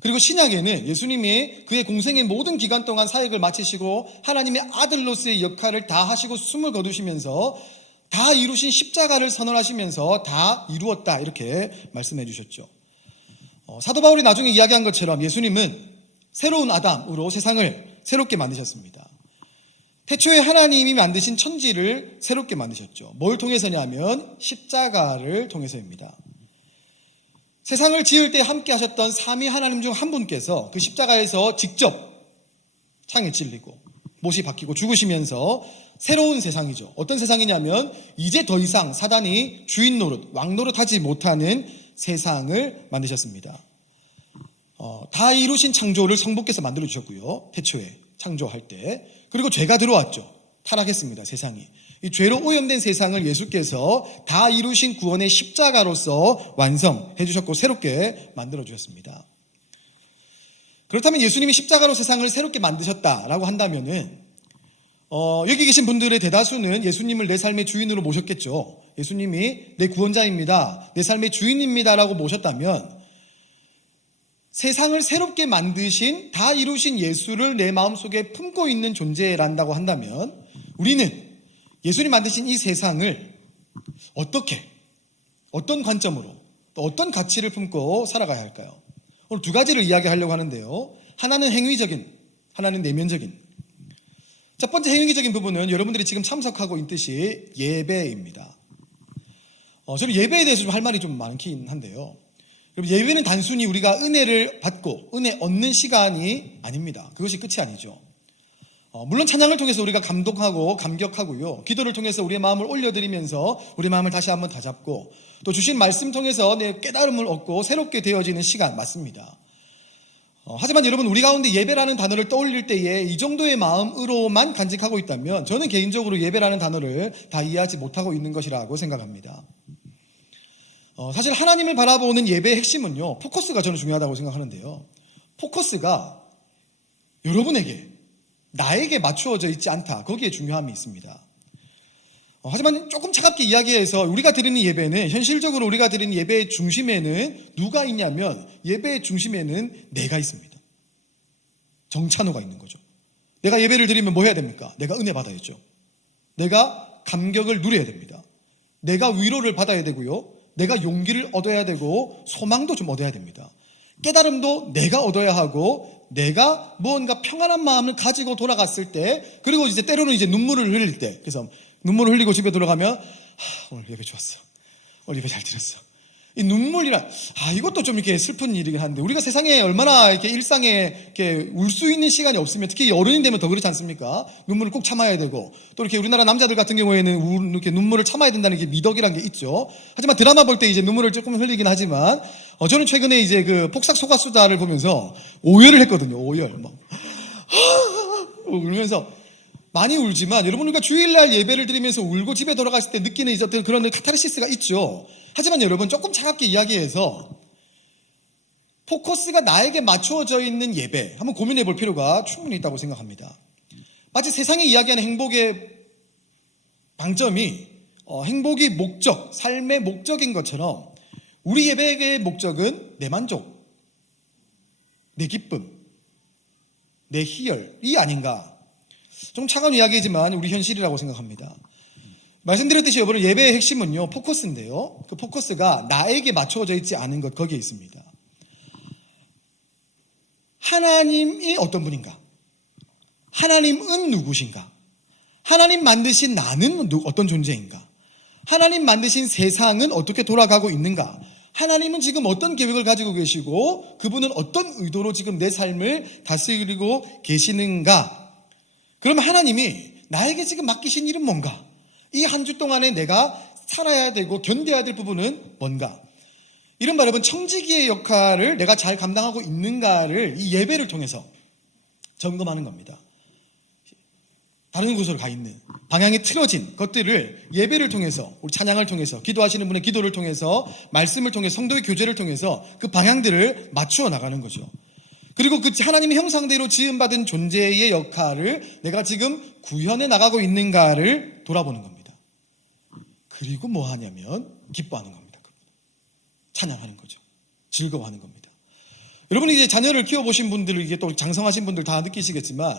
그리고 신약에는 예수님이 그의 공생의 모든 기간 동안 사역을 마치시고 하나님의 아들로서의 역할을 다 하시고 숨을 거두시면서 다 이루신 십자가를 선언하시면서 다 이루었다, 이렇게 말씀해 주셨죠. 사도 바울이 나중에 이야기한 것처럼 예수님은 새로운 아담으로 세상을 새롭게 만드셨습니다. 태초에 하나님이 만드신 천지를 새롭게 만드셨죠. 뭘 통해서냐면 십자가를 통해서입니다. 세상을 지을 때 함께 하셨던 삼위 하나님 중 한 분께서 그 십자가에서 직접 창에 찔리고 못이 박히고 죽으시면서 새로운 세상이죠. 어떤 세상이냐면 이제 더 이상 사단이 주인 노릇, 왕 노릇 하지 못하는 세상을 만드셨습니다. 다 이루신 창조를 성부께서 만들어 주셨고요. 태초에 창조할 때. 그리고 죄가 들어왔죠. 타락했습니다. 세상이. 이 죄로 오염된 세상을 예수께서 다 이루신 구원의 십자가로서 완성해 주셨고 새롭게 만들어 주셨습니다. 그렇다면 예수님이 십자가로 세상을 새롭게 만드셨다라고 한다면은 여기 계신 분들의 대다수는 예수님을 내 삶의 주인으로 모셨겠죠. 예수님이 내 구원자입니다, 내 삶의 주인입니다라고 모셨다면, 세상을 새롭게 만드신 다 이루신 예수를 내 마음속에 품고 있는 존재란다고 한다면, 우리는 예수님 만드신 이 세상을 어떻게, 어떤 관점으로, 또 어떤 가치를 품고 살아가야 할까요? 오늘 2가지를 이야기하려고 하는데요. 하나는 행위적인, 하나는 내면적인. 첫 번째 행위적인 부분은 여러분들이 지금 참석하고 있듯이 예배입니다. 저는 예배에 대해서 좀 할 말이 좀 많긴 한데요. 예배는 단순히 우리가 은혜를 받고 은혜 얻는 시간이 아닙니다. 그것이 끝이 아니죠. 물론 찬양을 통해서 우리가 감동하고 감격하고요, 기도를 통해서 우리의 마음을 올려드리면서 우리의 마음을 다시 한번 다잡고, 또 주신 말씀 통해서 내 깨달음을 얻고 새롭게 되어지는 시간 맞습니다. 하지만 여러분, 우리 가운데 예배라는 단어를 떠올릴 때에 이 정도의 마음으로만 간직하고 있다면 저는 개인적으로 예배라는 단어를 다 이해하지 못하고 있는 것이라고 생각합니다. 사실 하나님을 바라보는 예배의 핵심은요, 포커스가 저는 중요하다고 생각하는데요. 포커스가 여러분에게, 나에게 맞추어져 있지 않다. 거기에 중요함이 있습니다. 하지만 조금 차갑게 이야기해서 우리가 드리는 예배는, 현실적으로 우리가 드리는 예배의 중심에는 누가 있냐면, 예배의 중심에는 내가 있습니다. 정찬호가 있는 거죠. 내가 예배를 드리면 뭐 해야 됩니까? 내가 은혜 받아야죠. 내가 감격을 누려야 됩니다. 내가 위로를 받아야 되고요, 내가 용기를 얻어야 되고 소망도 좀 얻어야 됩니다. 깨달음도 내가 얻어야 하고 내가 무언가 평안한 마음을 가지고 돌아갔을 때, 그리고 이제 때로는 이제 눈물을 흘릴 때, 그래서 눈물을 흘리고 집에 돌아가면 오늘 예배 좋았어, 오늘 예배 잘 들었어. 이 눈물이란, 이것도 좀 이렇게 슬픈 일이긴 한데, 우리가 세상에 얼마나 이렇게 일상에 이렇게 울 수 있는 시간이 없으면, 특히 어른이 되면 더 그렇지 않습니까? 눈물을 꼭 참아야 되고, 또 이렇게 우리나라 남자들 같은 경우에는 이렇게 눈물을 참아야 된다는 게 미덕이라는 게 있죠. 하지만 드라마 볼 때 이제 눈물을 조금 흘리긴 하지만, 저는 최근에 이제 그 폭삭 속았수다를 보면서 오열을 했거든요. 오열. 막. 울면서. 많이 울지만 여러분, 우리가 주일날 예배를 드리면서 울고 집에 돌아갔을 때 느끼는 이제 어떤 그런 카타르시스가 있죠. 하지만 여러분, 조금 차갑게 이야기해서 포커스가 나에게 맞추어져 있는 예배 한번 고민해 볼 필요가 충분히 있다고 생각합니다. 마치 세상이 이야기하는 행복의 방점이 행복이 목적, 삶의 목적인 것처럼 우리 예배의 목적은 내 만족, 내 기쁨, 내 희열이 아닌가. 좀 차가운 이야기지만 우리 현실이라고 생각합니다. 말씀드렸듯이 여러분, 예배의 핵심은요, 포커스인데요. 그 포커스가 나에게 맞춰져 있지 않은 것, 거기에 있습니다. 하나님이 어떤 분인가? 하나님은 누구신가? 하나님 만드신 나는 어떤 존재인가? 하나님 만드신 세상은 어떻게 돌아가고 있는가? 하나님은 지금 어떤 계획을 가지고 계시고 그분은 어떤 의도로 지금 내 삶을 다스리고 계시는가? 그러면 하나님이 나에게 지금 맡기신 일은 뭔가? 이 한 주 동안에 내가 살아야 되고 견뎌야 될 부분은 뭔가? 이른바 여러분, 청지기의 역할을 내가 잘 감당하고 있는가를 이 예배를 통해서 점검하는 겁니다. 다른 곳으로 가 있는 방향이 틀어진 것들을 예배를 통해서, 우리 찬양을 통해서, 기도하시는 분의 기도를 통해서, 말씀을 통해서, 성도의 교제를 통해서 그 방향들을 맞추어 나가는 거죠. 그리고 그 하나님의 형상대로 지음받은 존재의 역할을 내가 지금 구현해 나가고 있는가를 돌아보는 겁니다. 그리고 뭐 하냐면 기뻐하는 겁니다. 찬양하는 거죠. 즐거워하는 겁니다. 여러분이 이제 자녀를 키워보신 분들, 이게 또 장성하신 분들 다 느끼시겠지만,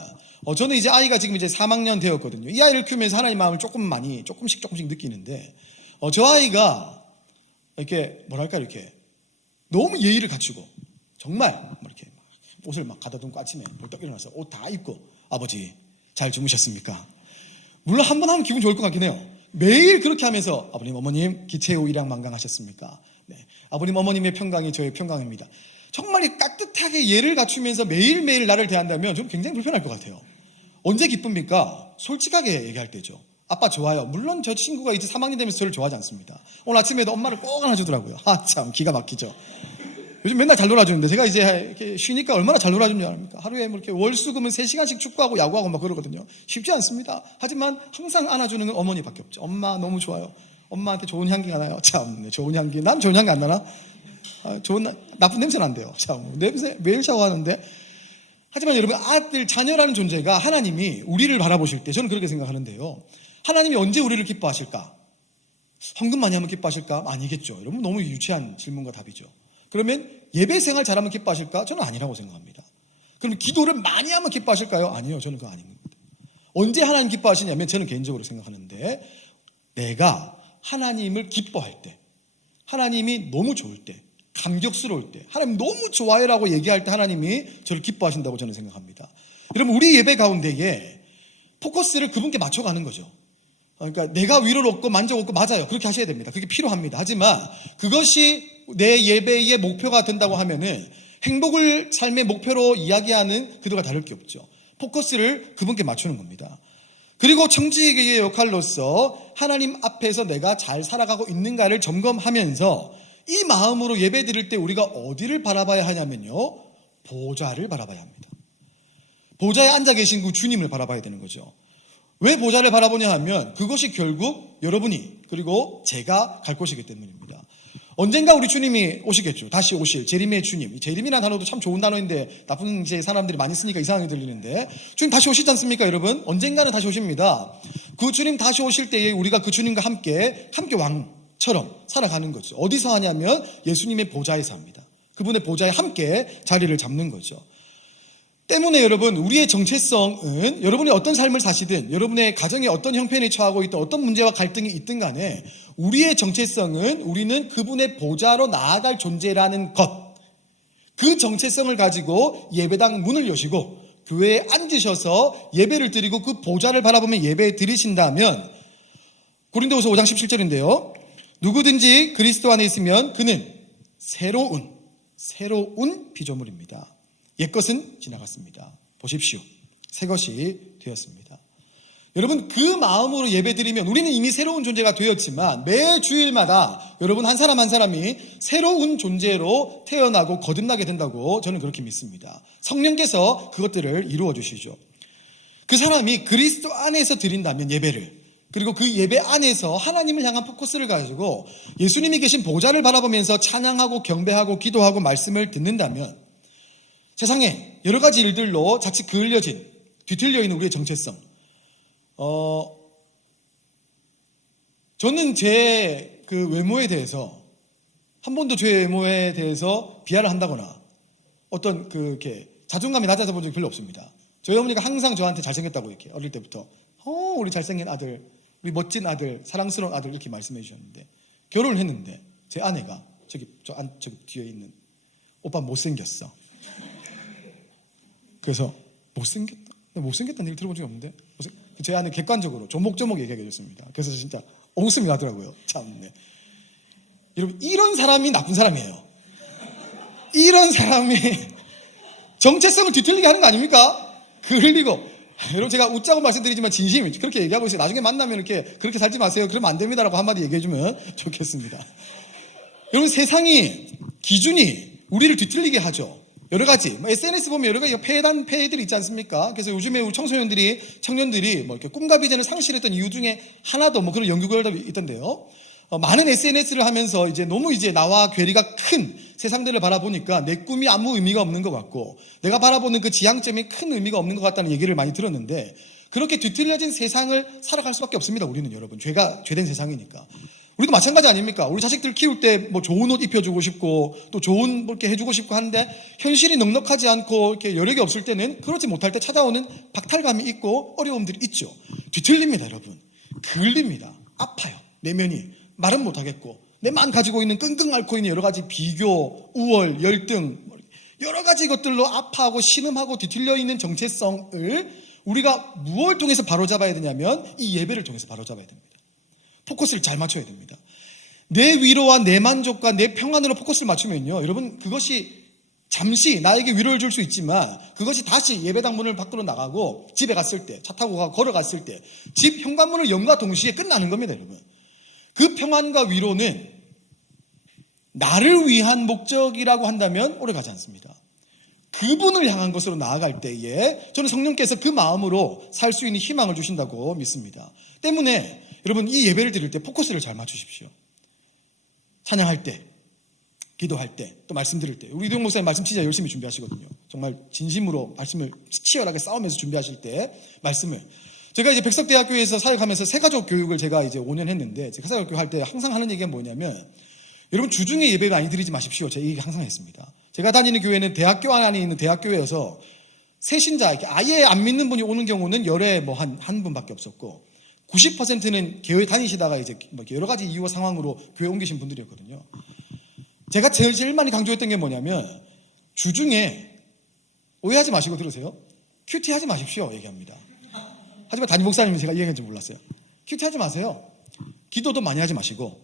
저는 이제 아이가 지금 이제 3학년 되었거든요. 이 아이를 키우면서 하나님 마음을 조금씩 느끼는데, 저 아이가 이렇게 이렇게 너무 예의를 갖추고, 정말 이렇게 옷을 막 가다 두고 아침에 벌떡 일어나서 옷 다 입고, 아버지 잘 주무셨습니까? 물론 한 번 하면 기분 좋을 것 같긴 해요. 매일 그렇게 하면서, 아버님 어머님 기체호 일양만강하셨습니까? 네. 아버님 어머님의 평강이 저의 평강입니다. 정말 깍듯하게 예를 갖추면서 매일매일 나를 대한다면 좀 굉장히 불편할 것 같아요. 언제 기쁩니까? 솔직하게 얘기할 때죠. 아빠 좋아요. 물론 저 친구가 이제 3학년 되면서 저를 좋아하지 않습니다. 오늘 아침에도 엄마를 꼭 안아주더라고요. 참 기가 막히죠. 요즘 맨날 잘 놀아주는데, 제가 이제 이렇게 쉬니까 얼마나 잘 놀아주는 줄 압니까? 하루에 뭐 이렇게 월수금은 3시간씩 축구하고 야구하고 막 그러거든요. 쉽지 않습니다. 하지만 항상 안아주는 건 어머니밖에 없죠. 엄마 너무 좋아요. 엄마한테 좋은 향기가 나요. 참, 좋은 향기. 난 좋은 향기 안 나나? 나쁜 냄새는 안 돼요. 참, 냄새 매일 샤워하는데. 하지만 여러분, 자녀라는 존재가 하나님이 우리를 바라보실 때 저는 그렇게 생각하는데요. 하나님이 언제 우리를 기뻐하실까? 헌금 많이 하면 기뻐하실까? 아니겠죠. 여러분, 너무 유치한 질문과 답이죠. 그러면 예배 생활 잘하면 기뻐하실까? 저는 아니라고 생각합니다. 그럼 기도를 많이 하면 기뻐하실까요? 아니요. 저는 그거 아닙니다. 언제 하나님 기뻐하시냐면, 저는 개인적으로 생각하는데, 내가 하나님을 기뻐할 때, 하나님이 너무 좋을 때, 감격스러울 때, 하나님 너무 좋아해라고 얘기할 때 하나님이 저를 기뻐하신다고 저는 생각합니다. 여러분, 우리 예배 가운데에 포커스를 그분께 맞춰가는 거죠. 그러니까 내가 위로를 얻고 만족 얻고, 맞아요. 그렇게 하셔야 됩니다. 그게 필요합니다. 하지만 그것이 내 예배의 목표가 된다고 하면은 행복을 삶의 목표로 이야기하는 그도가 다를 게 없죠. 포커스를 그분께 맞추는 겁니다. 그리고 청지기의 역할로서 하나님 앞에서 내가 잘 살아가고 있는가를 점검하면서 이 마음으로 예배 드릴 때 우리가 어디를 바라봐야 하냐면요, 보좌를 바라봐야 합니다. 보좌에 앉아 계신 그 주님을 바라봐야 되는 거죠. 왜 보좌를 바라보냐 하면 그것이 결국 여러분이 그리고 제가 갈 곳이기 때문입니다. 언젠가 우리 주님이 오시겠죠. 다시 오실 재림의 주님. 재림이라는 단어도 참 좋은 단어인데 나쁜 이제 사람들이 많이 쓰니까 이상하게 들리는데, 주님 다시 오시지 않습니까, 여러분? 언젠가는 다시 오십니다. 그 주님 다시 오실 때에 우리가 그 주님과 함께 왕처럼 살아가는 거죠. 어디서 하냐면 예수님의 보좌에서 합니다. 그분의 보좌에 함께 자리를 잡는 거죠. 때문에 여러분, 우리의 정체성은 여러분이 어떤 삶을 사시든, 여러분의 가정에 어떤 형편에 처하고 있든, 어떤 문제와 갈등이 있든 간에 우리의 정체성은 우리는 그분의 보좌로 나아갈 존재라는 것, 그 정체성을 가지고 예배당 문을 여시고 교회에 앉으셔서 예배를 드리고 그 보좌를 바라보며 예배 드리신다면, 고린도후서 5장 17절인데요. 누구든지 그리스도 안에 있으면 그는 새로운 피조물입니다. 옛것은 지나갔습니다. 보십시오. 새 것이 되었습니다. 여러분, 그 마음으로 예배드리면 우리는 이미 새로운 존재가 되었지만 매 주일마다 여러분 한 사람 한 사람이 새로운 존재로 태어나고 거듭나게 된다고 저는 그렇게 믿습니다. 성령께서 그것들을 이루어 주시죠. 그 사람이 그리스도 안에서 드린다면 예배를, 그리고 그 예배 안에서 하나님을 향한 포커스를 가지고 예수님이 계신 보좌를 바라보면서 찬양하고 경배하고 기도하고 말씀을 듣는다면 세상에 여러 가지 일들로 자칫 그을려진, 뒤틀려 있는 우리의 정체성, 저는 제 그 외모에 대해서 한 번도 제 외모에 대해서 비하를 한다거나 어떤 이렇게 자존감이 낮아져 본 적이 별로 없습니다. 저희 어머니가 항상 저한테 잘생겼다고 이렇게 어릴 때부터 우리 잘생긴 아들, 우리 멋진 아들, 사랑스러운 아들 이렇게 말씀해 주셨는데, 결혼을 했는데 제 아내가 저기 뒤에 있는 오빠 못생겼어. 그래서 못생겼다는 얘기 들어본 적이 없는데 제 아내 객관적으로 조목조목 얘기하게 됐습니다. 그래서 진짜 웃음이 나더라고요. 참네. 여러분, 이런 사람이 나쁜 사람이에요. 이런 사람이 정체성을 뒤틀리게 하는 거 아닙니까? 그리고 여러분, 제가 웃자고 말씀드리지만 진심이 그렇게 얘기하고 있어요. 나중에 만나면 이렇게 그렇게 살지 마세요. 그러면 안 됩니다라고 한마디 얘기해주면 좋겠습니다. 여러분, 세상이 기준이 우리를 뒤틀리게 하죠. 여러 가지, SNS 보면 여러 가지 폐해들이 있지 않습니까? 그래서 요즘에 우리 청년들이 이렇게 꿈과 비전을 상실했던 이유 중에 하나도 그런 연구 결과도 있던데요. 많은 SNS를 하면서 너무 나와 괴리가 큰 세상들을 바라보니까 내 꿈이 아무 의미가 없는 것 같고 내가 바라보는 그 지향점이 큰 의미가 없는 것 같다는 얘기를 많이 들었는데, 그렇게 뒤틀려진 세상을 살아갈 수밖에 없습니다. 우리는 여러분, 죄된 세상이니까. 우리도 마찬가지 아닙니까? 우리 자식들 키울 때 좋은 옷 입혀주고 싶고 또 좋은 이렇게 해주고 싶고 한데 현실이 넉넉하지 않고 이렇게 여력이 없을 때는 그렇지 못할 때 찾아오는 박탈감이 있고 어려움들이 있죠. 뒤틀립니다, 여러분. 그을립니다. 아파요. 내면이 말은 못하겠고 내만 가지고 있는 끙끙 앓고 있는 여러 가지 비교, 우월, 열등, 여러 가지 것들로 아파하고 신음하고 뒤틀려 있는 정체성을 우리가 무엇을 통해서 바로잡아야 되냐면 이 예배를 통해서 바로잡아야 됩니다. 포커스를 잘 맞춰야 됩니다. 내 위로와 내 만족과 내 평안으로 포커스를 맞추면요, 여러분, 그것이 잠시 나에게 위로를 줄 수 있지만 그것이 다시 예배당 문을 밖으로 나가고 집에 갔을 때, 차 타고 걸어갔을 때 집 현관문을 연과 동시에 끝나는 겁니다, 여러분. 그 평안과 위로는 나를 위한 목적이라고 한다면 오래 가지 않습니다. 그분을 향한 것으로 나아갈 때에 저는 성령께서 그 마음으로 살 수 있는 희망을 주신다고 믿습니다. 때문에 여러분, 이 예배를 드릴 때 포커스를 잘 맞추십시오. 찬양할 때, 기도할 때, 또 말씀 드릴 때. 우리 이동욱 목사님 말씀 진짜 열심히 준비하시거든요. 정말 진심으로 말씀을 치열하게 싸우면서 준비하실 때 말씀을. 제가 백석대학교에서 사역하면서 새가족 교육을 제가 5년 했는데, 제가 새가족 교육 할 때 항상 하는 얘기가 뭐냐면, 여러분, 주중에 예배 많이 드리지 마십시오. 제가 이 얘기 항상 했습니다. 제가 다니는 교회는 대학교 안에 있는 대학교여서 새신자, 이렇게 아예 안 믿는 분이 오는 경우는 열에 한 분밖에 없었고, 90%는 교회 다니시다가 여러 가지 이유와 상황으로 교회 옮기신 분들이었거든요. 제가 제일 많이 강조했던 게 뭐냐면, 주중에 오해하지 마시고 들으세요. 큐티 하지 마십시오. 얘기합니다. 하지만 담임 목사님이 제가 이 얘기한 줄 몰랐어요. 큐티 하지 마세요. 기도도 많이 하지 마시고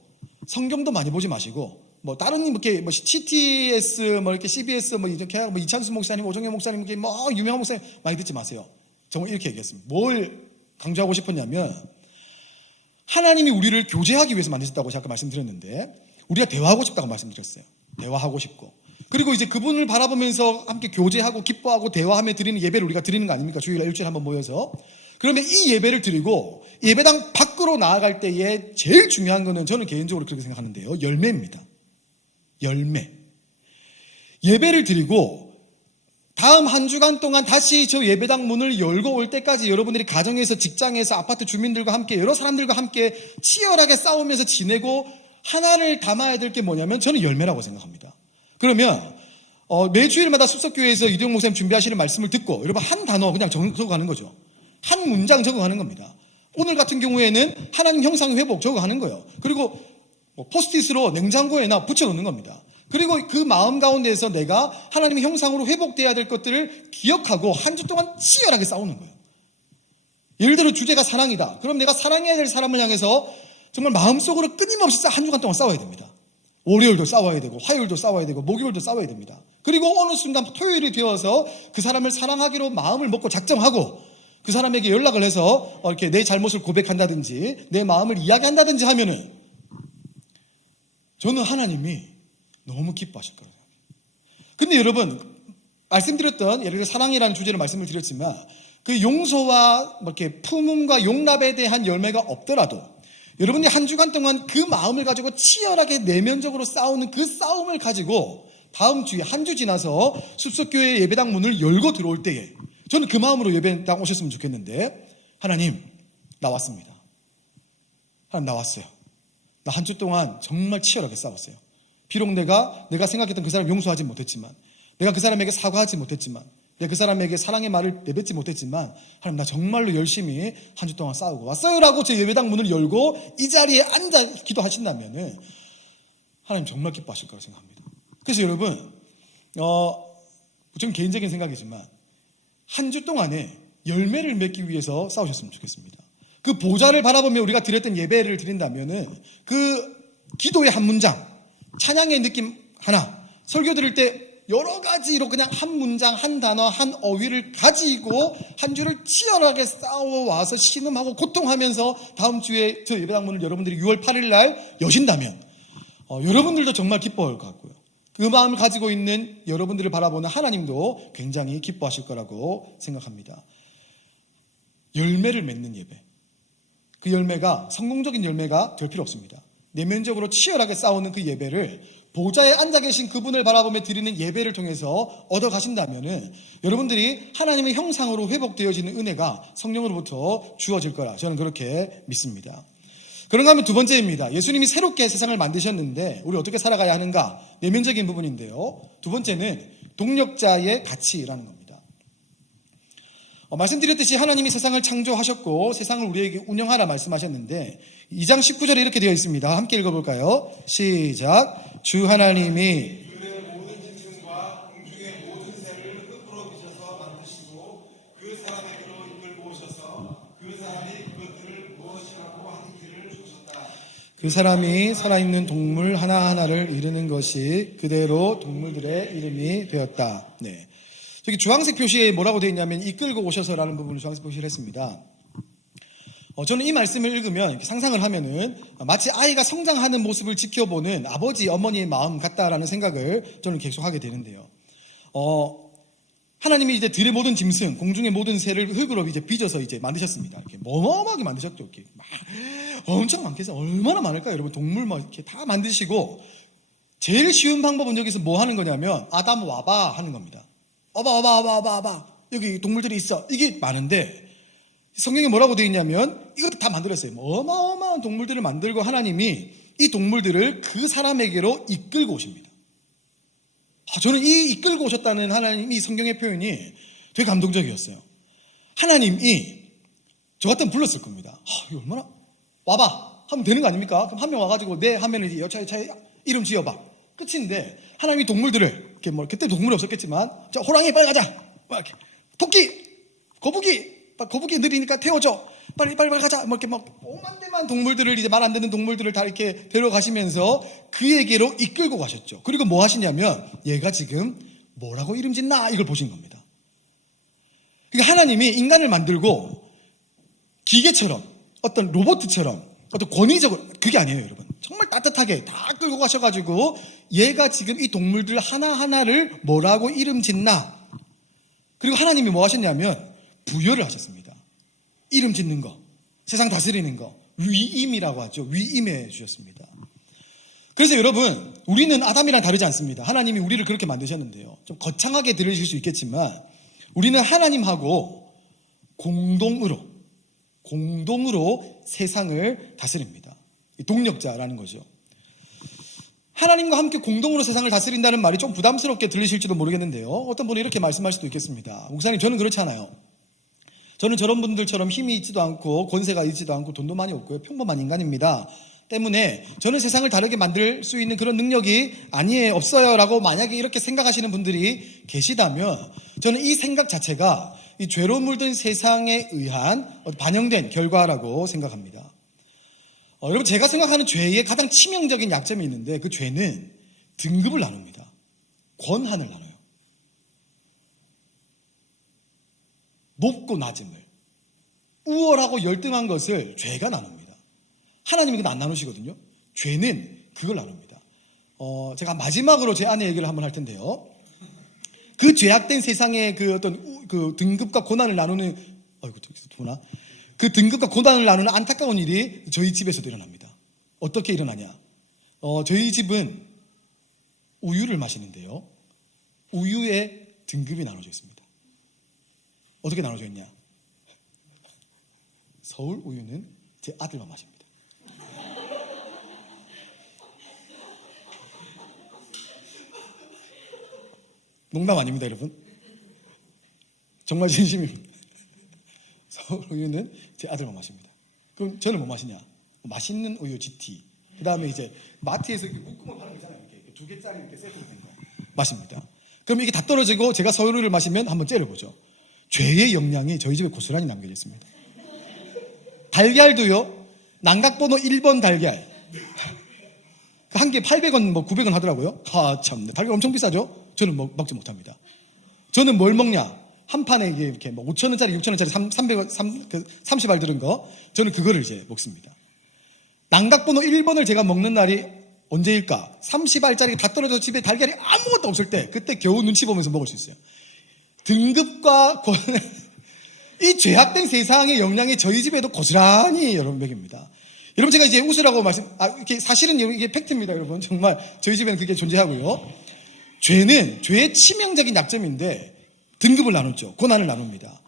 성경도 많이 보지 마시고 다른 이렇게 CTS 이렇게 CBS 이렇게 하고 이창수 목사님, 오정현 목사님 이렇게 유명한 목사님 많이 듣지 마세요. 정말 이렇게 얘기했습니다. 뭘 강조하고 싶었냐면, 하나님이 우리를 교제하기 위해서 만드셨다고 제가 아까 말씀드렸는데, 우리가 대화하고 싶다고 말씀드렸어요. 대화하고 싶고, 그리고 그분을 바라보면서 함께 교제하고 기뻐하고 대화하며 드리는 예배를 우리가 드리는 거 아닙니까? 주일날 일주일에 한번 모여서. 그러면 이 예배를 드리고 예배당 밖으로 나아갈 때에 제일 중요한 거는 저는 개인적으로 그렇게 생각하는데요, 열매입니다. 열매. 예배를 드리고 다음 한 주간 동안 다시 저 예배당 문을 열고 올 때까지 여러분들이 가정에서, 직장에서, 아파트 주민들과 함께, 여러 사람들과 함께 치열하게 싸우면서 지내고 하나를 담아야 될 게 뭐냐면 저는 열매라고 생각합니다. 그러면 매주일마다 숲속교회에서 이동욱 목사님 준비하시는 말씀을 듣고 여러분 한 단어 그냥 적어가는 거죠. 한 문장 적어가는 겁니다. 오늘 같은 경우에는 하나님 형상 회복 적어가는 거예요. 그리고 포스트잇으로 냉장고에나 붙여놓는 겁니다. 그리고 그 마음 가운데에서 내가 하나님의 형상으로 회복돼야 될 것들을 기억하고 한 주 동안 치열하게 싸우는 거예요. 예를 들어 주제가 사랑이다. 그럼 내가 사랑해야 될 사람을 향해서 정말 마음속으로 끊임없이 한 주간 동안 싸워야 됩니다. 월요일도 싸워야 되고 화요일도 싸워야 되고 목요일도 싸워야 됩니다. 그리고 어느 순간 토요일이 되어서 그 사람을 사랑하기로 마음을 먹고 작정하고 그 사람에게 연락을 해서 이렇게 내 잘못을 고백한다든지 내 마음을 이야기한다든지 하면은 저는 하나님이 너무 기뻐하실 거예요. 근데 여러분, 말씀드렸던 예를 들어 사랑이라는 주제로 말씀을 드렸지만 그 용서와 이렇게 품음과 용납에 대한 열매가 없더라도 여러분들이 한 주간 동안 그 마음을 가지고 치열하게 내면적으로 싸우는 그 싸움을 가지고 다음 주에 한 주 지나서 숲속교회 예배당 문을 열고 들어올 때에 저는 그 마음으로 예배당 오셨으면 좋겠는데 하나님 나왔습니다. 하나님 나왔어요. 나 한 주 동안 정말 치열하게 싸웠어요. 비록 내가 생각했던 그 사람 용서하지 못했지만 내가 그 사람에게 사과하지 못했지만 내가 그 사람에게 사랑의 말을 내뱉지 못했지만 하나님 나 정말로 열심히 한 주 동안 싸우고 왔어요 라고 제 예배당 문을 열고 이 자리에 앉아 기도하신다면 하나님 정말 기뻐하실 거라고 생각합니다. 그래서 여러분 좀 개인적인 생각이지만 한 주 동안에 열매를 맺기 위해서 싸우셨으면 좋겠습니다. 그 보좌를 바라보며 우리가 드렸던 예배를 드린다면은 그 기도의 한 문장, 찬양의 느낌 하나, 설교 드릴 때 여러 가지로 그냥 한 문장, 한 단어, 한 어휘를 가지고 한 주를 치열하게 싸워와서 신음하고 고통하면서 다음 주에 저 예배당 문을 여러분들이 6월 8일 날 여신다면 여러분들도 정말 기뻐할 것 같고요. 그 마음을 가지고 있는 여러분들을 바라보는 하나님도 굉장히 기뻐하실 거라고 생각합니다. 열매를 맺는 예배. 그 열매가 성공적인 열매가 될 필요 없습니다. 내면적으로 치열하게 싸우는 그 예배를 보좌에 앉아 계신 그분을 바라보며 드리는 예배를 통해서 얻어가신다면 여러분들이 하나님의 형상으로 회복되어지는 은혜가 성령으로부터 주어질 거라 저는 그렇게 믿습니다. 그런가 하면 두 번째입니다. 예수님이 새롭게 세상을 만드셨는데 우리 어떻게 살아가야 하는가? 내면적인 부분인데요. 두 번째는 동력자의 가치라는 겁니다. 말씀드렸듯이 하나님이 세상을 창조하셨고 세상을 우리에게 운영하라 말씀하셨는데 2장 19절에 이렇게 되어 있습니다. 함께 읽어볼까요? 시작. 주 하나님이 주의 모든 짐승과 공중의 모든 새를 흙으로 빚어서 만드시고 그 사람에게로 이끌고 오셔서 그 사람이 그것들을 무엇이라고 하는지를 주셨다. 그 사람이 살아있는 동물 하나하나를 이르는 것이 그대로 동물들의 이름이 되었다. 네. 저기 주황색 표시에 뭐라고 되어 있냐면 이끌고 오셔서라는 부분을 주황색 표시를 했습니다. 저는 이 말씀을 읽으면 이렇게 상상을 하면은 마치 아이가 성장하는 모습을 지켜보는 아버지, 어머니의 마음 같다라는 생각을 저는 계속 하게 되는데요. 하나님이 이제 들의 모든 짐승, 공중의 모든 새를 흙으로 이제 빚어서 이제 만드셨습니다. 이렇게 어마어마하게 만드셨죠. 이렇게 막 엄청 많겠어요. 얼마나 많을까요, 여러분? 동물 막 이렇게 다 만드시고 제일 쉬운 방법은 여기서 뭐 하는 거냐면 아담 와봐 하는 겁니다. 와봐. 여기 동물들이 있어. 이게 많은데 성경에 뭐라고 되어 있냐면 이것도 다 만들었어요. 어마어마한 동물들을 만들고 하나님이 이 동물들을 그 사람에게로 이끌고 오십니다. 저는 이 이끌고 오셨다는 하나님이 성경의 표현이 되게 감동적이었어요. 하나님이 저 같으면 불렀을 겁니다. 이거 얼마나 와봐 하면 되는 거 아닙니까? 그럼 한 명 와가지고 네 하면 이제 여차여차 이름 지어봐 끝인데 하나님이 동물들을 이렇게 그때 동물이 없었겠지만 자 호랑이 빨리 가자 이렇게 토끼 거북이 느리니까 태워줘 빨리 가자 이렇게 오만 대만 동물들을 이제 말 안 듣는 동물들을 다 이렇게 데려가시면서 그에게로 이끌고 가셨죠. 그리고 뭐 하시냐면 얘가 지금 뭐라고 이름 짓나 이걸 보신 겁니다. 그러니까 하나님이 인간을 만들고 기계처럼 어떤 로봇처럼 어떤 권위적으로 그게 아니에요, 여러분. 정말 따뜻하게 다 끌고 가셔가지고 얘가 지금 이 동물들 하나하나를 뭐라고 이름 짓나. 그리고 하나님이 뭐 하셨냐면 부여를 하셨습니다. 이름 짓는 거, 세상 다스리는 거, 위임이라고 하죠. 위임해 주셨습니다. 그래서 여러분, 우리는 아담이랑 다르지 않습니다. 하나님이 우리를 그렇게 만드셨는데요. 좀 거창하게 들으실 수 있겠지만 우리는 하나님하고 공동으로 세상을 다스립니다. 동력자라는 거죠. 하나님과 함께 공동으로 세상을 다스린다는 말이 좀 부담스럽게 들리실지도 모르겠는데요. 어떤 분은 이렇게 말씀할 수도 있겠습니다. 목사님, 저는 그렇잖아요. 저는 저런 분들처럼 힘이 있지도 않고 권세가 있지도 않고 돈도 많이 없고요. 평범한 인간입니다. 때문에 저는 세상을 다르게 만들 수 있는 그런 능력이 아니에요, 없어요 라고 만약에 이렇게 생각하시는 분들이 계시다면 저는 이 생각 자체가 이 죄로 물든 세상에 의한 반영된 결과라고 생각합니다. 여러분, 제가 생각하는 죄의 가장 치명적인 약점이 있는데 그 죄는 등급을 나눕니다. 권한을 나눠요. 높고 낮음을, 우월하고 열등한 것을 죄가 나눕니다. 하나님이 그건 안 나누시거든요. 죄는 그걸 나눕니다. 제가 마지막으로 제 아내 얘기를 한번 할 텐데요. 그 죄악된 세상의 그 어떤 그 등급과 고난을 나누는, 그 등급과 고난을 나누는 안타까운 일이 저희 집에서도 일어납니다. 어떻게 일어나냐? 저희 집은 우유를 마시는데요. 우유의 등급이 나눠져 있습니다. 어떻게 나눠져 있냐? 서울 우유는 제 아들만 마십니다. 농담 아닙니다, 여러분. 정말 진심입니다. 서울 우유는 제 아들만 마십니다. 그럼 저는 뭐 마시냐? 맛있는 우유 GT. 그 다음에 이제 마트에서 이렇게 묶음을 파는 거 있잖아요. 이렇게 2개짜리 이렇게 세트로 된 거. 마십니다. 그럼 이게 다 떨어지고 제가 서울 우유를 마시면 한번 째려보죠. 죄의 영향이 저희 집에 고스란히 남겨져 있습니다. 달걀도요, 난각번호 1번 달걀. 한 개 800원, 900원 하더라고요. 참, 달걀 엄청 비싸죠? 저는 먹지 못합니다. 저는 뭘 먹냐? 한 판에 이게 이렇게 5,000원짜리, 6,000원짜리 30알 들은 거, 저는 그거를 이제 먹습니다. 난각번호 1번을 제가 먹는 날이 언제일까? 30알짜리 다 떨어져서 집에 달걀이 아무것도 없을 때, 그때 겨우 눈치 보면서 먹을 수 있어요. 등급과 이 죄악된 세상의 영향이 저희 집에도 고스란히 여러분 먹입니다. 여러분, 제가 이제 웃으라고 이게 사실은 이게 팩트입니다, 여러분. 정말 저희 집에는 그게 존재하고요. 죄는 죄의 치명적인 약점인데 등급을 나누죠. 고난을 나눕니다.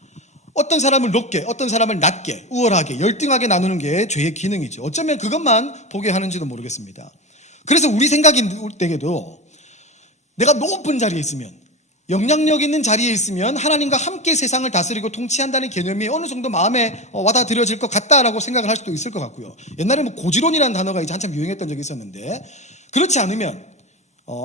어떤 사람을 높게, 어떤 사람을 낮게, 우월하게, 열등하게 나누는 게 죄의 기능이죠. 어쩌면 그것만 보게 하는지도 모르겠습니다. 그래서 우리 생각이 때에도 내가 높은 자리에 있으면, 영향력 있는 자리에 있으면 하나님과 함께 세상을 다스리고 통치한다는 개념이 어느 정도 마음에 와닿아들여질 것 같다라고 생각을 할 수도 있을 것 같고요. 옛날에 고지론이라는 단어가 이제 한참 유행했던 적이 있었는데, 그렇지 않으면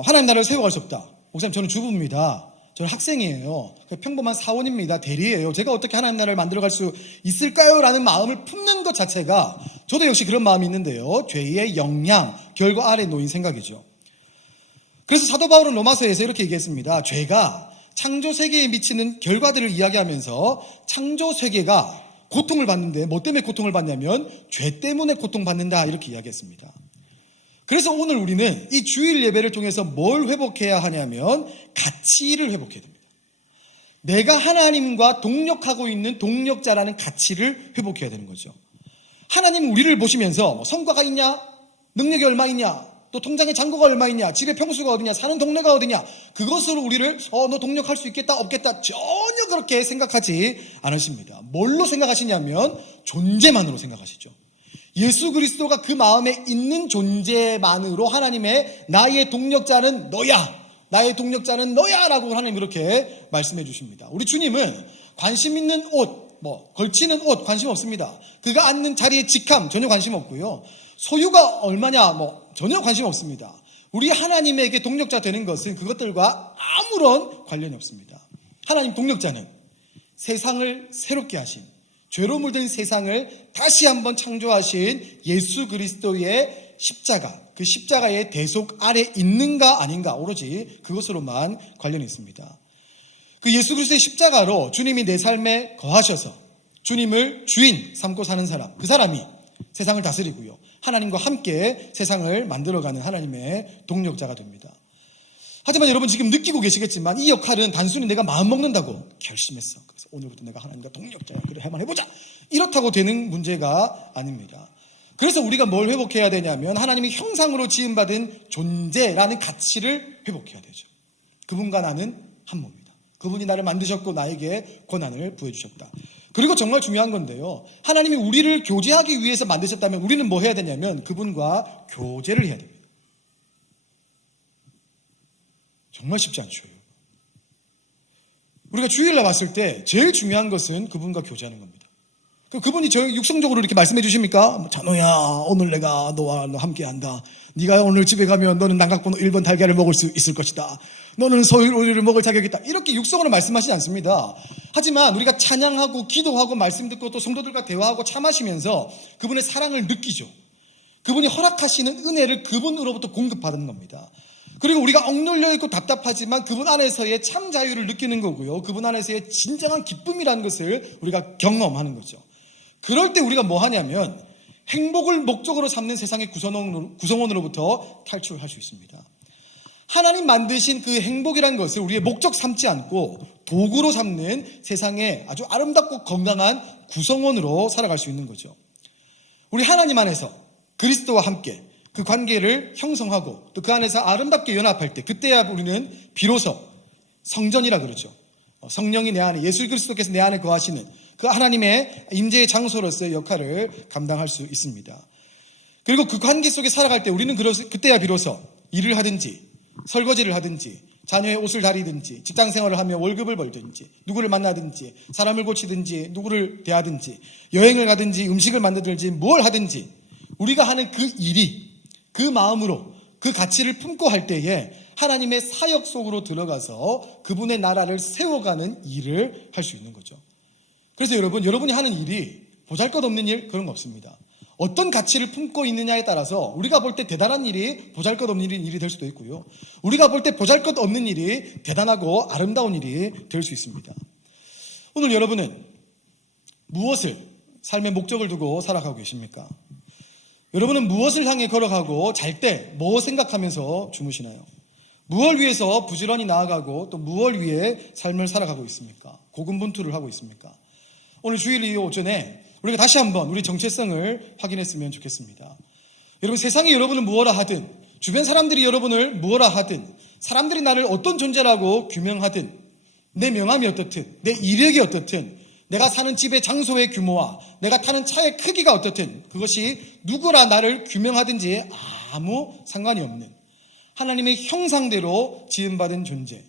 하나님 나라를 세워갈 수 없다. 목사님, 저는 주부입니다. 저는 학생이에요. 평범한 사원입니다. 대리예요. 제가 어떻게 하나님 나라를 만들어갈 수 있을까요? 라는 마음을 품는 것 자체가 저도 역시 그런 마음이 있는데요. 죄의 영향, 결과 아래 놓인 생각이죠. 그래서 사도 바울은 로마서에서 이렇게 얘기했습니다. 죄가 창조 세계에 미치는 결과들을 이야기하면서 창조 세계가 고통을 받는데 뭐 때문에 고통을 받냐면 죄 때문에 고통받는다, 이렇게 이야기했습니다. 그래서 오늘 우리는 이 주일 예배를 통해서 뭘 회복해야 하냐면 가치를 회복해야 됩니다. 내가 하나님과 동력하고 있는 동력자라는 가치를 회복해야 되는 거죠. 하나님은 우리를 보시면서 성과가 있냐? 능력이 얼마 있냐? 또 통장에 잔고가 얼마 있냐? 집에 평수가 어디냐? 사는 동네가 어디냐? 그것으로 우리를 너 동력할 수 있겠다 없겠다 전혀 그렇게 생각하지 않으십니다. 뭘로 생각하시냐면 존재만으로 생각하시죠. 예수 그리스도가 그 마음에 있는 존재만으로 하나님의 나의 동력자는 너야, 나의 동력자는 너야 라고 하나님 이렇게 말씀해 주십니다. 우리 주님은 관심 있는 옷, 걸치는 옷 관심 없습니다. 그가 앉는 자리의 직함 전혀 관심 없고요. 소유가 얼마냐 전혀 관심 없습니다. 우리 하나님에게 동력자 되는 것은 그것들과 아무런 관련이 없습니다. 하나님 동력자는 세상을 새롭게 하신, 죄로 물든 세상을 다시 한번 창조하신 예수 그리스도의 십자가, 그 십자가의 대속 아래 있는가 아닌가 오로지 그것으로만 관련이 있습니다. 그 예수 그리스도의 십자가로 주님이 내 삶에 거하셔서 주님을 주인 삼고 사는 사람, 그 사람이 세상을 다스리고요, 하나님과 함께 세상을 만들어가는 하나님의 동력자가 됩니다. 하지만 여러분 지금 느끼고 계시겠지만 이 역할은 단순히 내가 마음 먹는다고 결심했어, 그래서 오늘부터 내가 하나님과 동력자야, 그래 한번 해보자, 이렇다고 되는 문제가 아닙니다. 그래서 우리가 뭘 회복해야 되냐면 하나님이 형상으로 지음받은 존재라는 가치를 회복해야 되죠. 그분과 나는 한 몸이다. 그분이 나를 만드셨고 나에게 권한을 부여주셨다. 그리고 정말 중요한 건데요, 하나님이 우리를 교제하기 위해서 만드셨다면 우리는 뭐 해야 되냐면 그분과 교제를 해야 됩니다. 정말 쉽지 않죠. 우리가 주일날 왔을 때 제일 중요한 것은 그분과 교제하는 겁니다. 그분이 저 육성적으로 이렇게 말씀해 주십니까? 찬호야, 오늘 내가 너와 함께한다. 네가 오늘 집에 가면 너는 남각번호 1번 달걀을 먹을 수 있을 것이다. 너는 소요리를 먹을 자격이 있다. 이렇게 육성으로 말씀하시지 않습니다. 하지만 우리가 찬양하고 기도하고 말씀 듣고 또 성도들과 대화하고 차 마시면서 그분의 사랑을 느끼죠. 그분이 허락하시는 은혜를 그분으로부터 공급받는 겁니다. 그리고 우리가 억눌려 있고 답답하지만 그분 안에서의 참 자유를 느끼는 거고요. 그분 안에서의 진정한 기쁨이라는 것을 우리가 경험하는 거죠. 그럴 때 우리가 뭐 하냐면 행복을 목적으로 삼는 세상의 구성원으로부터 탈출할 수 있습니다. 하나님 만드신 그 행복이라는 것을 우리의 목적 삼지 않고 도구로 삼는 세상의 아주 아름답고 건강한 구성원으로 살아갈 수 있는 거죠. 우리 하나님 안에서 그리스도와 함께 그 관계를 형성하고 또 그 안에서 아름답게 연합할 때 그때야 우리는 비로소 성전이라 그러죠. 성령이 내 안에, 예수 그리스도께서 내 안에 거하시는 그 하나님의 임재의 장소로서의 역할을 감당할 수 있습니다. 그리고 그 관계 속에 살아갈 때 우리는 그때야 비로소 일을 하든지 설거지를 하든지 자녀의 옷을 다리든지 직장 생활을 하며 월급을 벌든지 누구를 만나든지 사람을 고치든지 누구를 대하든지 여행을 가든지 음식을 만들든지 뭘 하든지 우리가 하는 그 일이 그 마음으로 그 가치를 품고 할 때에 하나님의 사역 속으로 들어가서 그분의 나라를 세워가는 일을 할 수 있는 거죠. 그래서 여러분이 하는 일이 보잘것없는 일 그런 거 없습니다. 어떤 가치를 품고 있느냐에 따라서 우리가 볼 때 대단한 일이 보잘것없는 일이 될 수도 있고요. 우리가 볼 때 보잘것없는 일이 대단하고 아름다운 일이 될 수 있습니다. 오늘 여러분은 무엇을 삶의 목적을 두고 살아가고 계십니까? 여러분은 무엇을 향해 걸어가고 잘 때 뭐 생각하면서 주무시나요? 무엇을 위해서 부지런히 나아가고 또 무엇을 위해 삶을 살아가고 있습니까? 고군분투를 하고 있습니까? 오늘 주일 이후 오전에 우리가 다시 한번 우리 정체성을 확인했으면 좋겠습니다. 여러분, 세상이 여러분을 무엇라 하든 주변 사람들이 여러분을 무엇라 하든 사람들이 나를 어떤 존재라고 규명하든 내 명함이 어떻든 내 이력이 어떻든 내가 사는 집의 장소의 규모와 내가 타는 차의 크기가 어떻든 그것이 누구라 나를 규명하든지 아무 상관이 없는 하나님의 형상대로 지음받은 존재,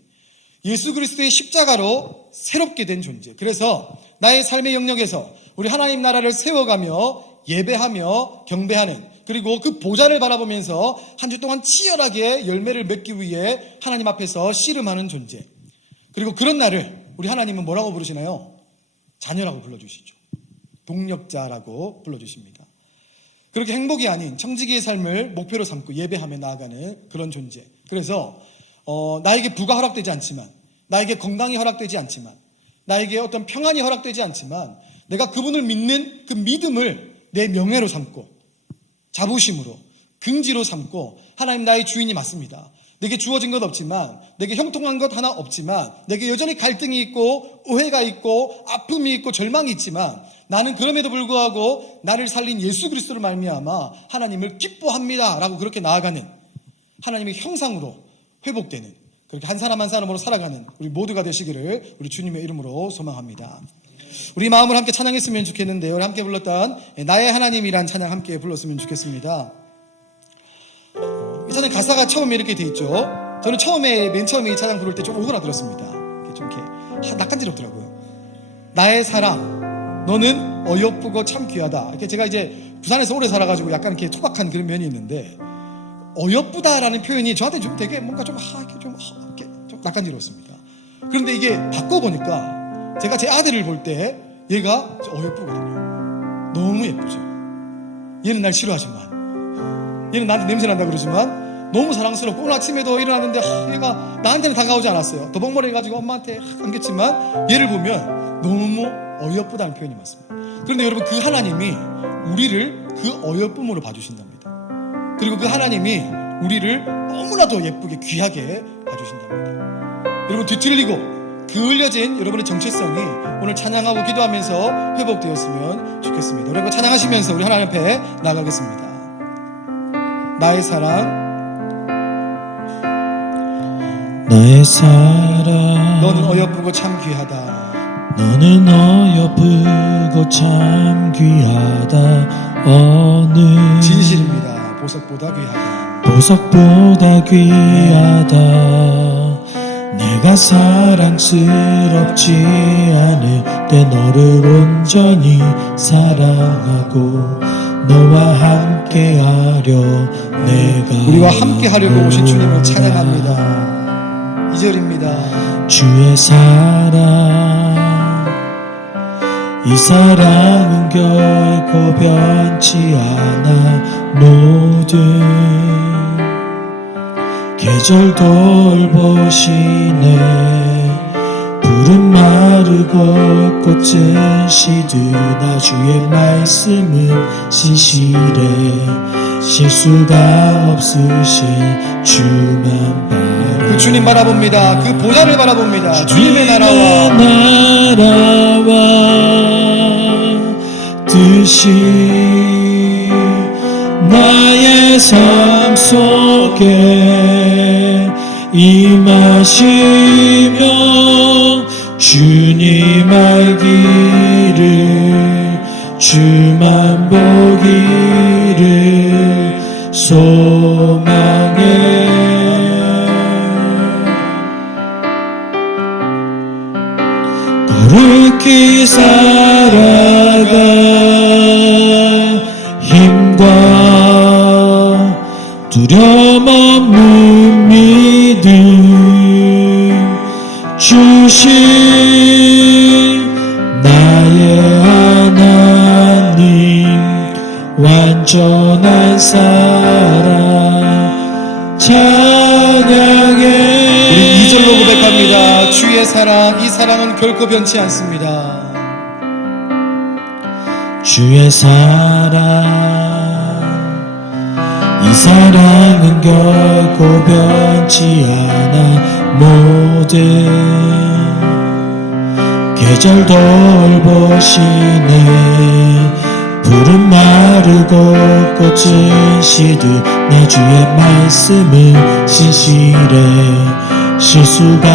예수 그리스도의 십자가로 새롭게 된 존재. 그래서 나의 삶의 영역에서 우리 하나님 나라를 세워가며 예배하며 경배하는, 그리고 그 보좌를 바라보면서 한 주 동안 치열하게 열매를 맺기 위해 하나님 앞에서 씨름하는 존재. 그리고 그런 나를 우리 하나님은 뭐라고 부르시나요? 자녀라고 불러주시죠. 동력자라고 불러주십니다. 그렇게 행복이 아닌 청지기의 삶을 목표로 삼고 예배하며 나아가는 그런 존재. 그래서 나에게 부가 허락되지 않지만, 나에게 건강이 허락되지 않지만, 나에게 어떤 평안이 허락되지 않지만 내가 그분을 믿는 그 믿음을 내 명예로 삼고 자부심으로 긍지로 삼고 하나님 나의 주인이 맞습니다. 내게 주어진 것 없지만, 내게 형통한 것 하나 없지만, 내게 여전히 갈등이 있고 오해가 있고 아픔이 있고 절망이 있지만 나는 그럼에도 불구하고 나를 살린 예수 그리스도를 말미암아 하나님을 기뻐합니다 라고 그렇게 나아가는, 하나님의 형상으로 회복되는, 그렇게 한 사람 한 사람으로 살아가는 우리 모두가 되시기를 우리 주님의 이름으로 소망합니다. 우리 마음을 함께 찬양했으면 좋겠는데요. 우리 함께 불렀던 나의 하나님이란 찬양 함께 불렀으면 좋겠습니다. 이 찬양 가사가 처음에 이렇게 돼 있죠. 저는 맨 처음에 이 찬양 부를 때 좀 오그라들었습니다. 좀 이렇게 낯간지럽더라고요. 나의 사랑, 너는 어여쁘고 참 귀하다. 이렇게 제가 이제 부산에서 오래 살아가지고 약간 이렇게 소박한 그런 면이 있는데, 어여쁘다라는 표현이 저한테 좀 되게 뭔가 좀 낯간지러웠습니다. 그런데 이게 바꿔보니까 제가 제 아들을 볼 때 얘가 어여쁘거든요. 너무 예쁘죠. 얘는 날 싫어하지만, 얘는 나한테 냄새난다 그러지만 너무 사랑스럽고, 오늘 아침에도 일어났는데 얘가 나한테는 다가오지 않았어요. 도박머리 해가지고 엄마한테 안겼지만 얘를 보면 너무 어여쁘다는 표현이 맞습니다. 그런데 여러분, 그 하나님이 우리를 그 어여쁨으로 봐주신답니다. 그리고 그 하나님이 우리를 너무나도 예쁘게 귀하게 봐주신답니다. 여러분, 뒤틀리고 그을려진 여러분의 정체성이 오늘 찬양하고 기도하면서 회복되었으면 좋겠습니다. 여러분, 찬양하시면서 우리 하나님 앞에 나가겠습니다. 나의 사랑, 나의 사랑, 너는 어여쁘고 참 귀하다. 너는 어여쁘고 참 귀하다. 어느 진실입니다. 보석보다 귀하다. 보석보다 귀하다. 내가 사랑스럽지 않을 때 너를 온전히 사랑하고 너와 함께하려 내가 우리와 함께 하려고 오신 주님을 찬양합니다. 2절입니다. 주의 사랑 이 사랑은 결코 변치 않아 모든 계절 돌보시네 푸른 마르고 꽃은 시드나 주의 말씀은 신실해 실수가 없으신 주만 바라 그 주님 바라봅니다. 그 보좌를 바라봅니다. 주님의 나라와 뜻이 나의 삶 속에 임하시며 주님 알기를 주만 보기를 소망해 거룩히 살아가 힘과 두려움 없는 믿음 주신 나의 하나님 완전한 사랑 찬양해 우리 2절로 고백합니다. 주의 사랑, 이 사랑은 결코 변치 않습니다. 주의 사랑 이 사랑은 결코 변치 않아 모든 계절 돌보시네 푸른 마르고 꽃은 시드나 주의 말씀은 신실해 실수가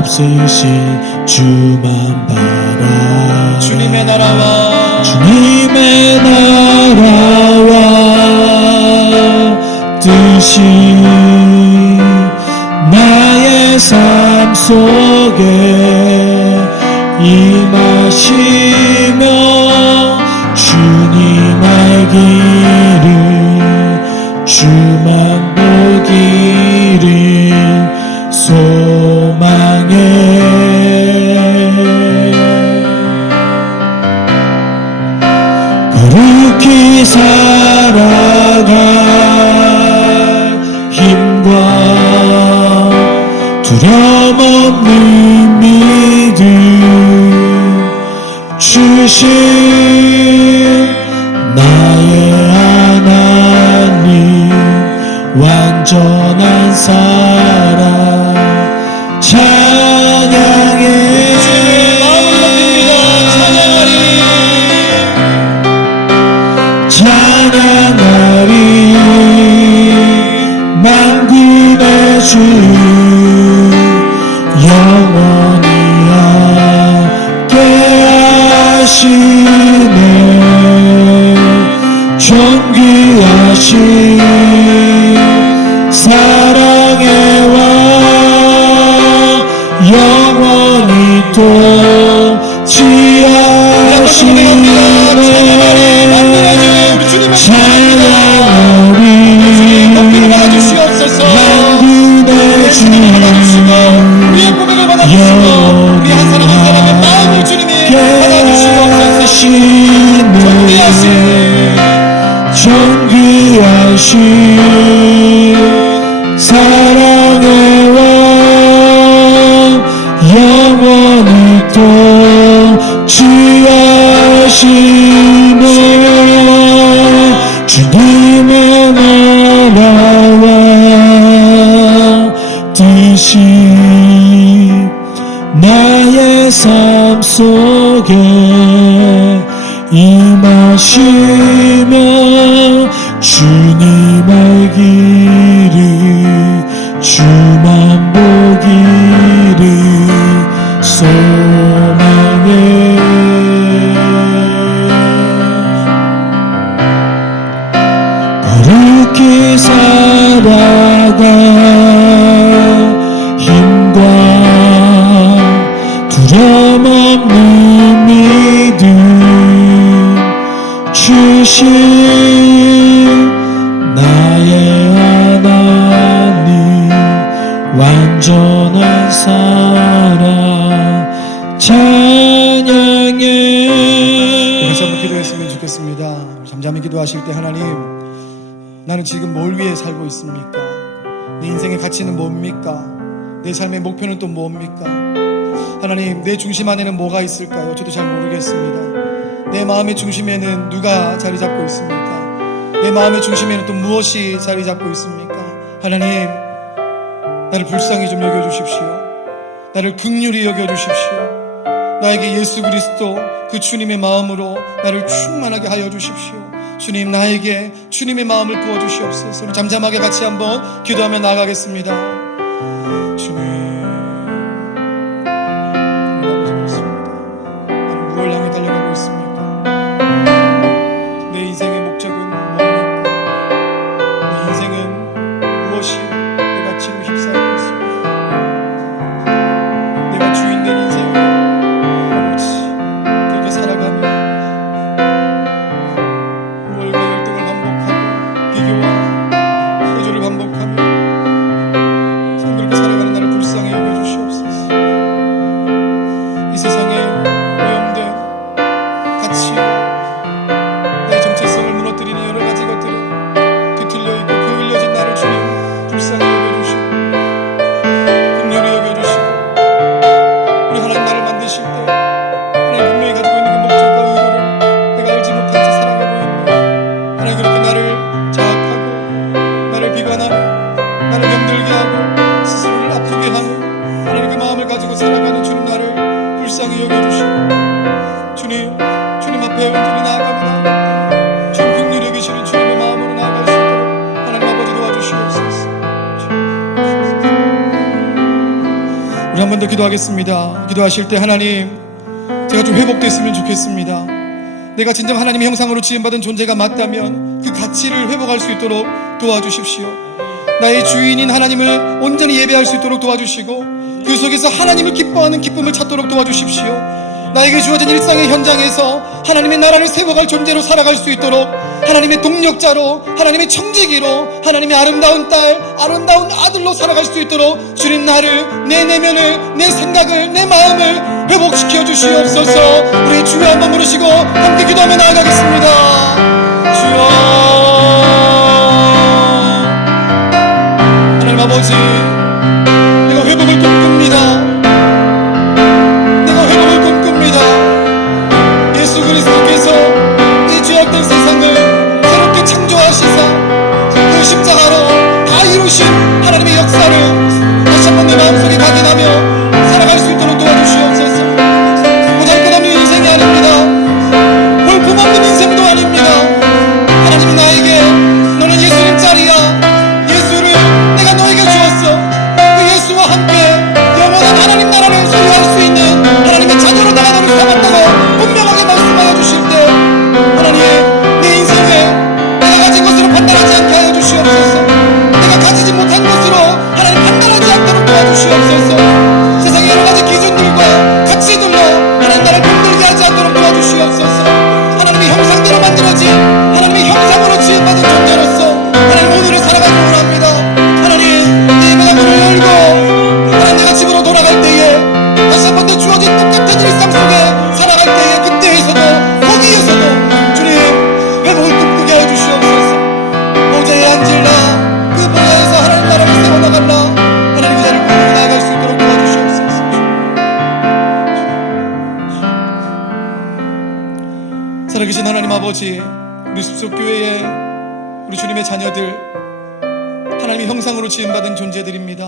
없으신 주만 바라 주님의 나라와 주님의 나라와 뜻이 나의 삶 속에 임하시며 주님 알기를 주만 보기를 소망해 거룩히 살아갈 힘과 두려움 없는 믿음 주신 나의 하나님 완전한 사랑 찬양해 주님의 마음을 높입니다. 찬양하리 만군의 주 영원히 함께하시네 존귀하신 사랑의 왕 영원히 또 지하시네 찬양하리 높이를 받아주시옵소서. 만군의 주 주님을 받아주시고 우리의 고백을 받아주시고 우리 한 사람 한 사람의 마음을 주님이 받아주시옵소서. 존귀하신 존귀하신 사랑의 왕 영원히 또 지하시네 주님의 나라와 뜻이 나의 삶 속에 임하시며 주님 알기를 주만 보기를 소망해 거룩히 살아가 힘과 주신 나의 하나님 완전한 사랑 찬양해. 여기서 한번 기도했으면 좋겠습니다. 잠잠히 기도하실 때 하나님, 나는 지금 뭘 위해 살고 있습니까? 내 인생의 가치는 뭡니까? 내 삶의 목표는 또 뭡니까? 하나님, 내 중심 안에는 뭐가 있을까요? 저도 잘 모르겠습니다. 내 마음의 중심에는 누가 자리 잡고 있습니까? 내 마음의 중심에는 또 무엇이 자리 잡고 있습니까? 하나님, 나를 불쌍히 좀 여겨주십시오. 나를 긍휼히 여겨주십시오. 나에게 예수 그리스도 그 주님의 마음으로 나를 충만하게 하여 주십시오. 주님, 나에게 주님의 마음을 부어주시옵소서. 잠잠하게 같이 한번 기도하며 나아가겠습니다. 주님, 나는 무엇을 향해 달려가고 있습니까? 내 인생의 목적은 뭡니까? 내 인생은 무엇이 내 가치로 휩싸이고 있습니까? 내가 주인된 인생을 아버지 그렇게 살아가며 우월과 열등을 반복하고 비교와 소조를 반복하며 그렇게 살아가는 나를 불쌍히 여겨주시옵소서. 이 세상에 오염된 가치로 내 정체성을 무너뜨리는 여러 가지 것들은 뒤틀려있고 그을려진 나를 주님 불쌍히 여겨주시고 긍휼히 여겨주시고, 우리 하나님 나를 만드실 때 하나님 분명히 가지고 있는 그 목적과 의도를 내가 알지 못한 채 살아가고 있는 하나님, 그렇게 나를 자학하고 나를 비관하고 나를 병들게 하고 스스로를 아프게 하는 하나님 그 마음을 가지고 살아가는 주님, 나를 불쌍히 여겨주시고 주님 앞에 온전히 나아갑니다. 주님 긍휼히 여기시는 주님의 마음으로 나아갈 수 있도록 하나님 아버지 도와주시옵소서. 우리 한 번 더 기도하겠습니다. 기도하실 때 하나님, 제가 좀 회복됐으면 좋겠습니다. 내가 진정 하나님의 형상으로 지음받은 존재가 맞다면 그 가치를 회복할 수 있도록 도와주십시오. 나의 주인인 하나님을 온전히 예배할 수 있도록 도와주시고, 그 속에서 하나님을 기뻐하는 기쁨을 찾도록 도와주십시오. 나에게 주어진 일상의 현장에서 하나님의 나라를 세워갈 존재로 살아갈 수 있도록, 하나님의 동력자로, 하나님의 청지기로, 하나님의 아름다운 딸, 아름다운 아들로 살아갈 수 있도록 주님, 나를, 내 내면을, 내 생각을, 내 마음을 회복시켜 주시옵소서. 우리 주여 한번 부르시고 함께 기도하며 나아가겠습니다. 주여, 하나님 아버지, 내가 회복을 꿈꿉니다. 예수 그리스도께서 이 죄악된 세상을 새롭게 창조하시사 그 십자가로 다 이루신 하나님의 역사를 다시 한번 내 마음속에 각인하며 살아갈 수 있도록 도와주시옵소서. 보잘것없는 인생이 아닙니다. 볼품없는 인생도 아닙니다. 하나님이 나에게 너는 예수님 짤이야, 예수를 내가 너에게 주었어, 그 예수와 함께 영원한 하나님 나라를 소유할 수 있는 하나님의 자녀로 내가 너를 삼았다고 분명하게 말씀하여 주실 때, 하나님, 내 인생에 내가 가진 것으로 판단하지 않게 하여 주시옵소서. 내가 가지지 못한 것으로 하나님 판단하지 않도록 도와주시옵소서. 세상의 여러 가지 기준들과 가치들로 하나님 나를 병들게 하지 않도록 도와주시옵소서. 하나님의 형상대로 만들어진 하나님의 형상으로 지음받은 존재로서 하나님 오늘을 살아가기 원합니다. 하나님, 내 예배가 문을 열고 하나님 내가 집으로 돌아갈 때에 다시 한 번 더 주어진 똑같은 일상 속에 살아갈 때에, 그때에서도 거기에서도 주님 회복을 꿈꾸게 하여 주시옵소서. 보좌에 앉을라, 그 보좌에서 하나님 나라를 세워나갈라, 하나님 그 자리를 꿈꾸고 나아갈 수 있도록 도와주시옵소서. 살아계신 하나님 아버지, 우리 숲속교회에 우리 주님의 자녀들, 하나님의 형상으로 지음받은 존재들입니다.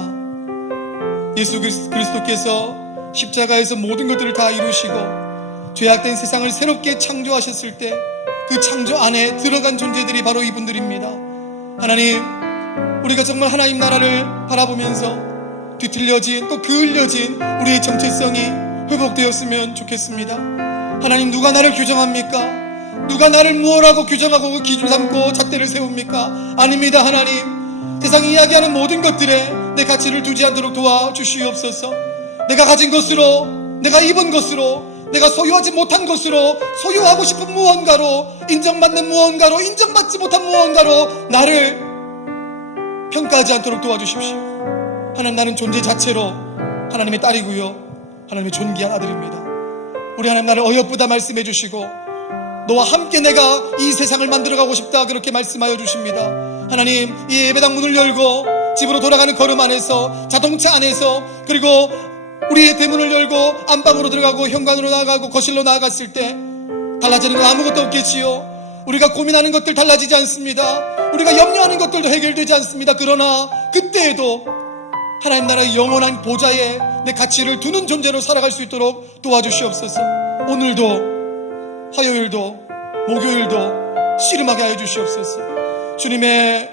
예수 그리스도께서 십자가에서 모든 것들을 다 이루시고 죄악된 세상을 새롭게 창조하셨을 때 그 창조 안에 들어간 존재들이 바로 이분들입니다. 하나님, 우리가 정말 하나님 나라를 바라보면서 뒤틀려진, 또 그을려진 우리의 정체성이 회복되었으면 좋겠습니다. 하나님, 누가 나를 규정합니까? 누가 나를 무엇라고 규정하고 그 기준 삼고 잣대를 세웁니까? 아닙니다. 하나님, 세상이 이야기하는 모든 것들에 내 가치를 두지 않도록 도와주시옵소서. 내가 가진 것으로, 내가 입은 것으로, 내가 소유하지 못한 것으로 소유하고 싶은 무언가로, 인정받는 무언가로, 인정받지 못한 무언가로 나를 평가하지 않도록 도와주십시오. 하나님, 나는 존재 자체로 하나님의 딸이고요, 하나님의 존귀한 아들입니다. 우리 하나님, 나를 어여쁘다 말씀해 주시고 너와 함께 내가 이 세상을 만들어가고 싶다 그렇게 말씀하여 주십니다. 하나님, 이 예배당 문을 열고 집으로 돌아가는 걸음 안에서, 자동차 안에서, 그리고 우리의 대문을 열고 안방으로 들어가고 현관으로 나아가고 거실로 나아갔을 때 달라지는 건 아무것도 없겠지요. 우리가 고민하는 것들 달라지지 않습니다. 우리가 염려하는 것들도 해결되지 않습니다. 그러나 그때에도 하나님 나라의 영원한 보좌에 내 가치를 두는 존재로 살아갈 수 있도록 도와주시옵소서. 오늘도, 화요일도, 목요일도 씨름하게 하여 주시옵소서. 주님의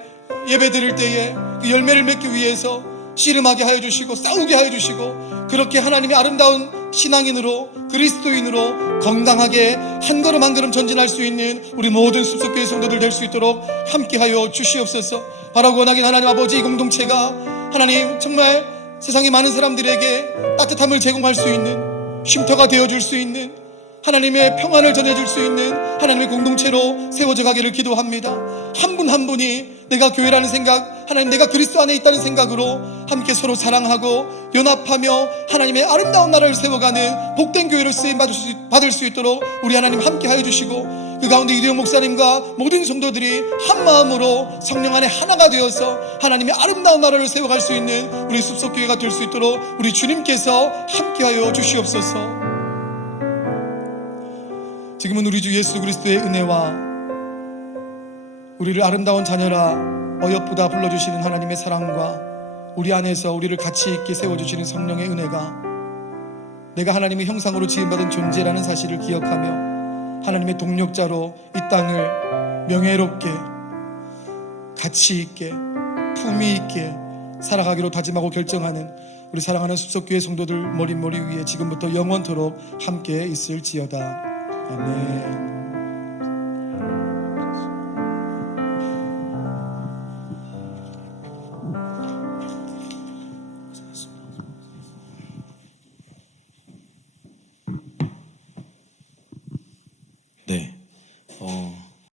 예배 드릴 때에 그 열매를 맺기 위해서 씨름하게 하여 주시고 싸우게 하여 주시고, 그렇게 하나님의 아름다운 신앙인으로, 그리스도인으로 건강하게 한 걸음 한 걸음 전진할 수 있는 우리 모든 숲속교회 성도들 될 수 있도록 함께 하여 주시옵소서. 바라고 원하긴 하나님 아버지, 이 공동체가 하나님 정말 세상의 많은 사람들에게 따뜻함을 제공할 수 있는, 쉼터가 되어줄 수 있는, 하나님의 평안을 전해줄 수 있는 하나님의 공동체로 세워져 가기를 기도합니다. 한 분 한 분이 내가 교회라는 생각, 하나님 내가 그리스도 안에 있다는 생각으로 함께 서로 사랑하고 연합하며 하나님의 아름다운 나라를 세워가는 복된 교회로 쓰임 받을 수 있도록 우리 하나님 함께 하여 주시고, 그 가운데 이대영 목사님과 모든 성도들이 한 마음으로 성령 안에 하나가 되어서 하나님의 아름다운 나라를 세워갈 수 있는 우리 숲속교회가 될 수 있도록 우리 주님께서 함께 하여 주시옵소서. 지금은 우리 주 예수 그리스도의 은혜와 우리를 아름다운 자녀라 어여쁘다 불러주시는 하나님의 사랑과 우리 안에서 우리를 가치 있게 세워주시는 성령의 은혜가, 내가 하나님의 형상으로 지음받은 존재라는 사실을 기억하며 하나님의 동력자로 이 땅을 명예롭게, 가치 있게, 품위 있게 살아가기로 다짐하고 결정하는 우리 사랑하는 숲속교회 성도들 머리 위에 지금부터 영원토록 함께 있을지어다. 아멘. 네.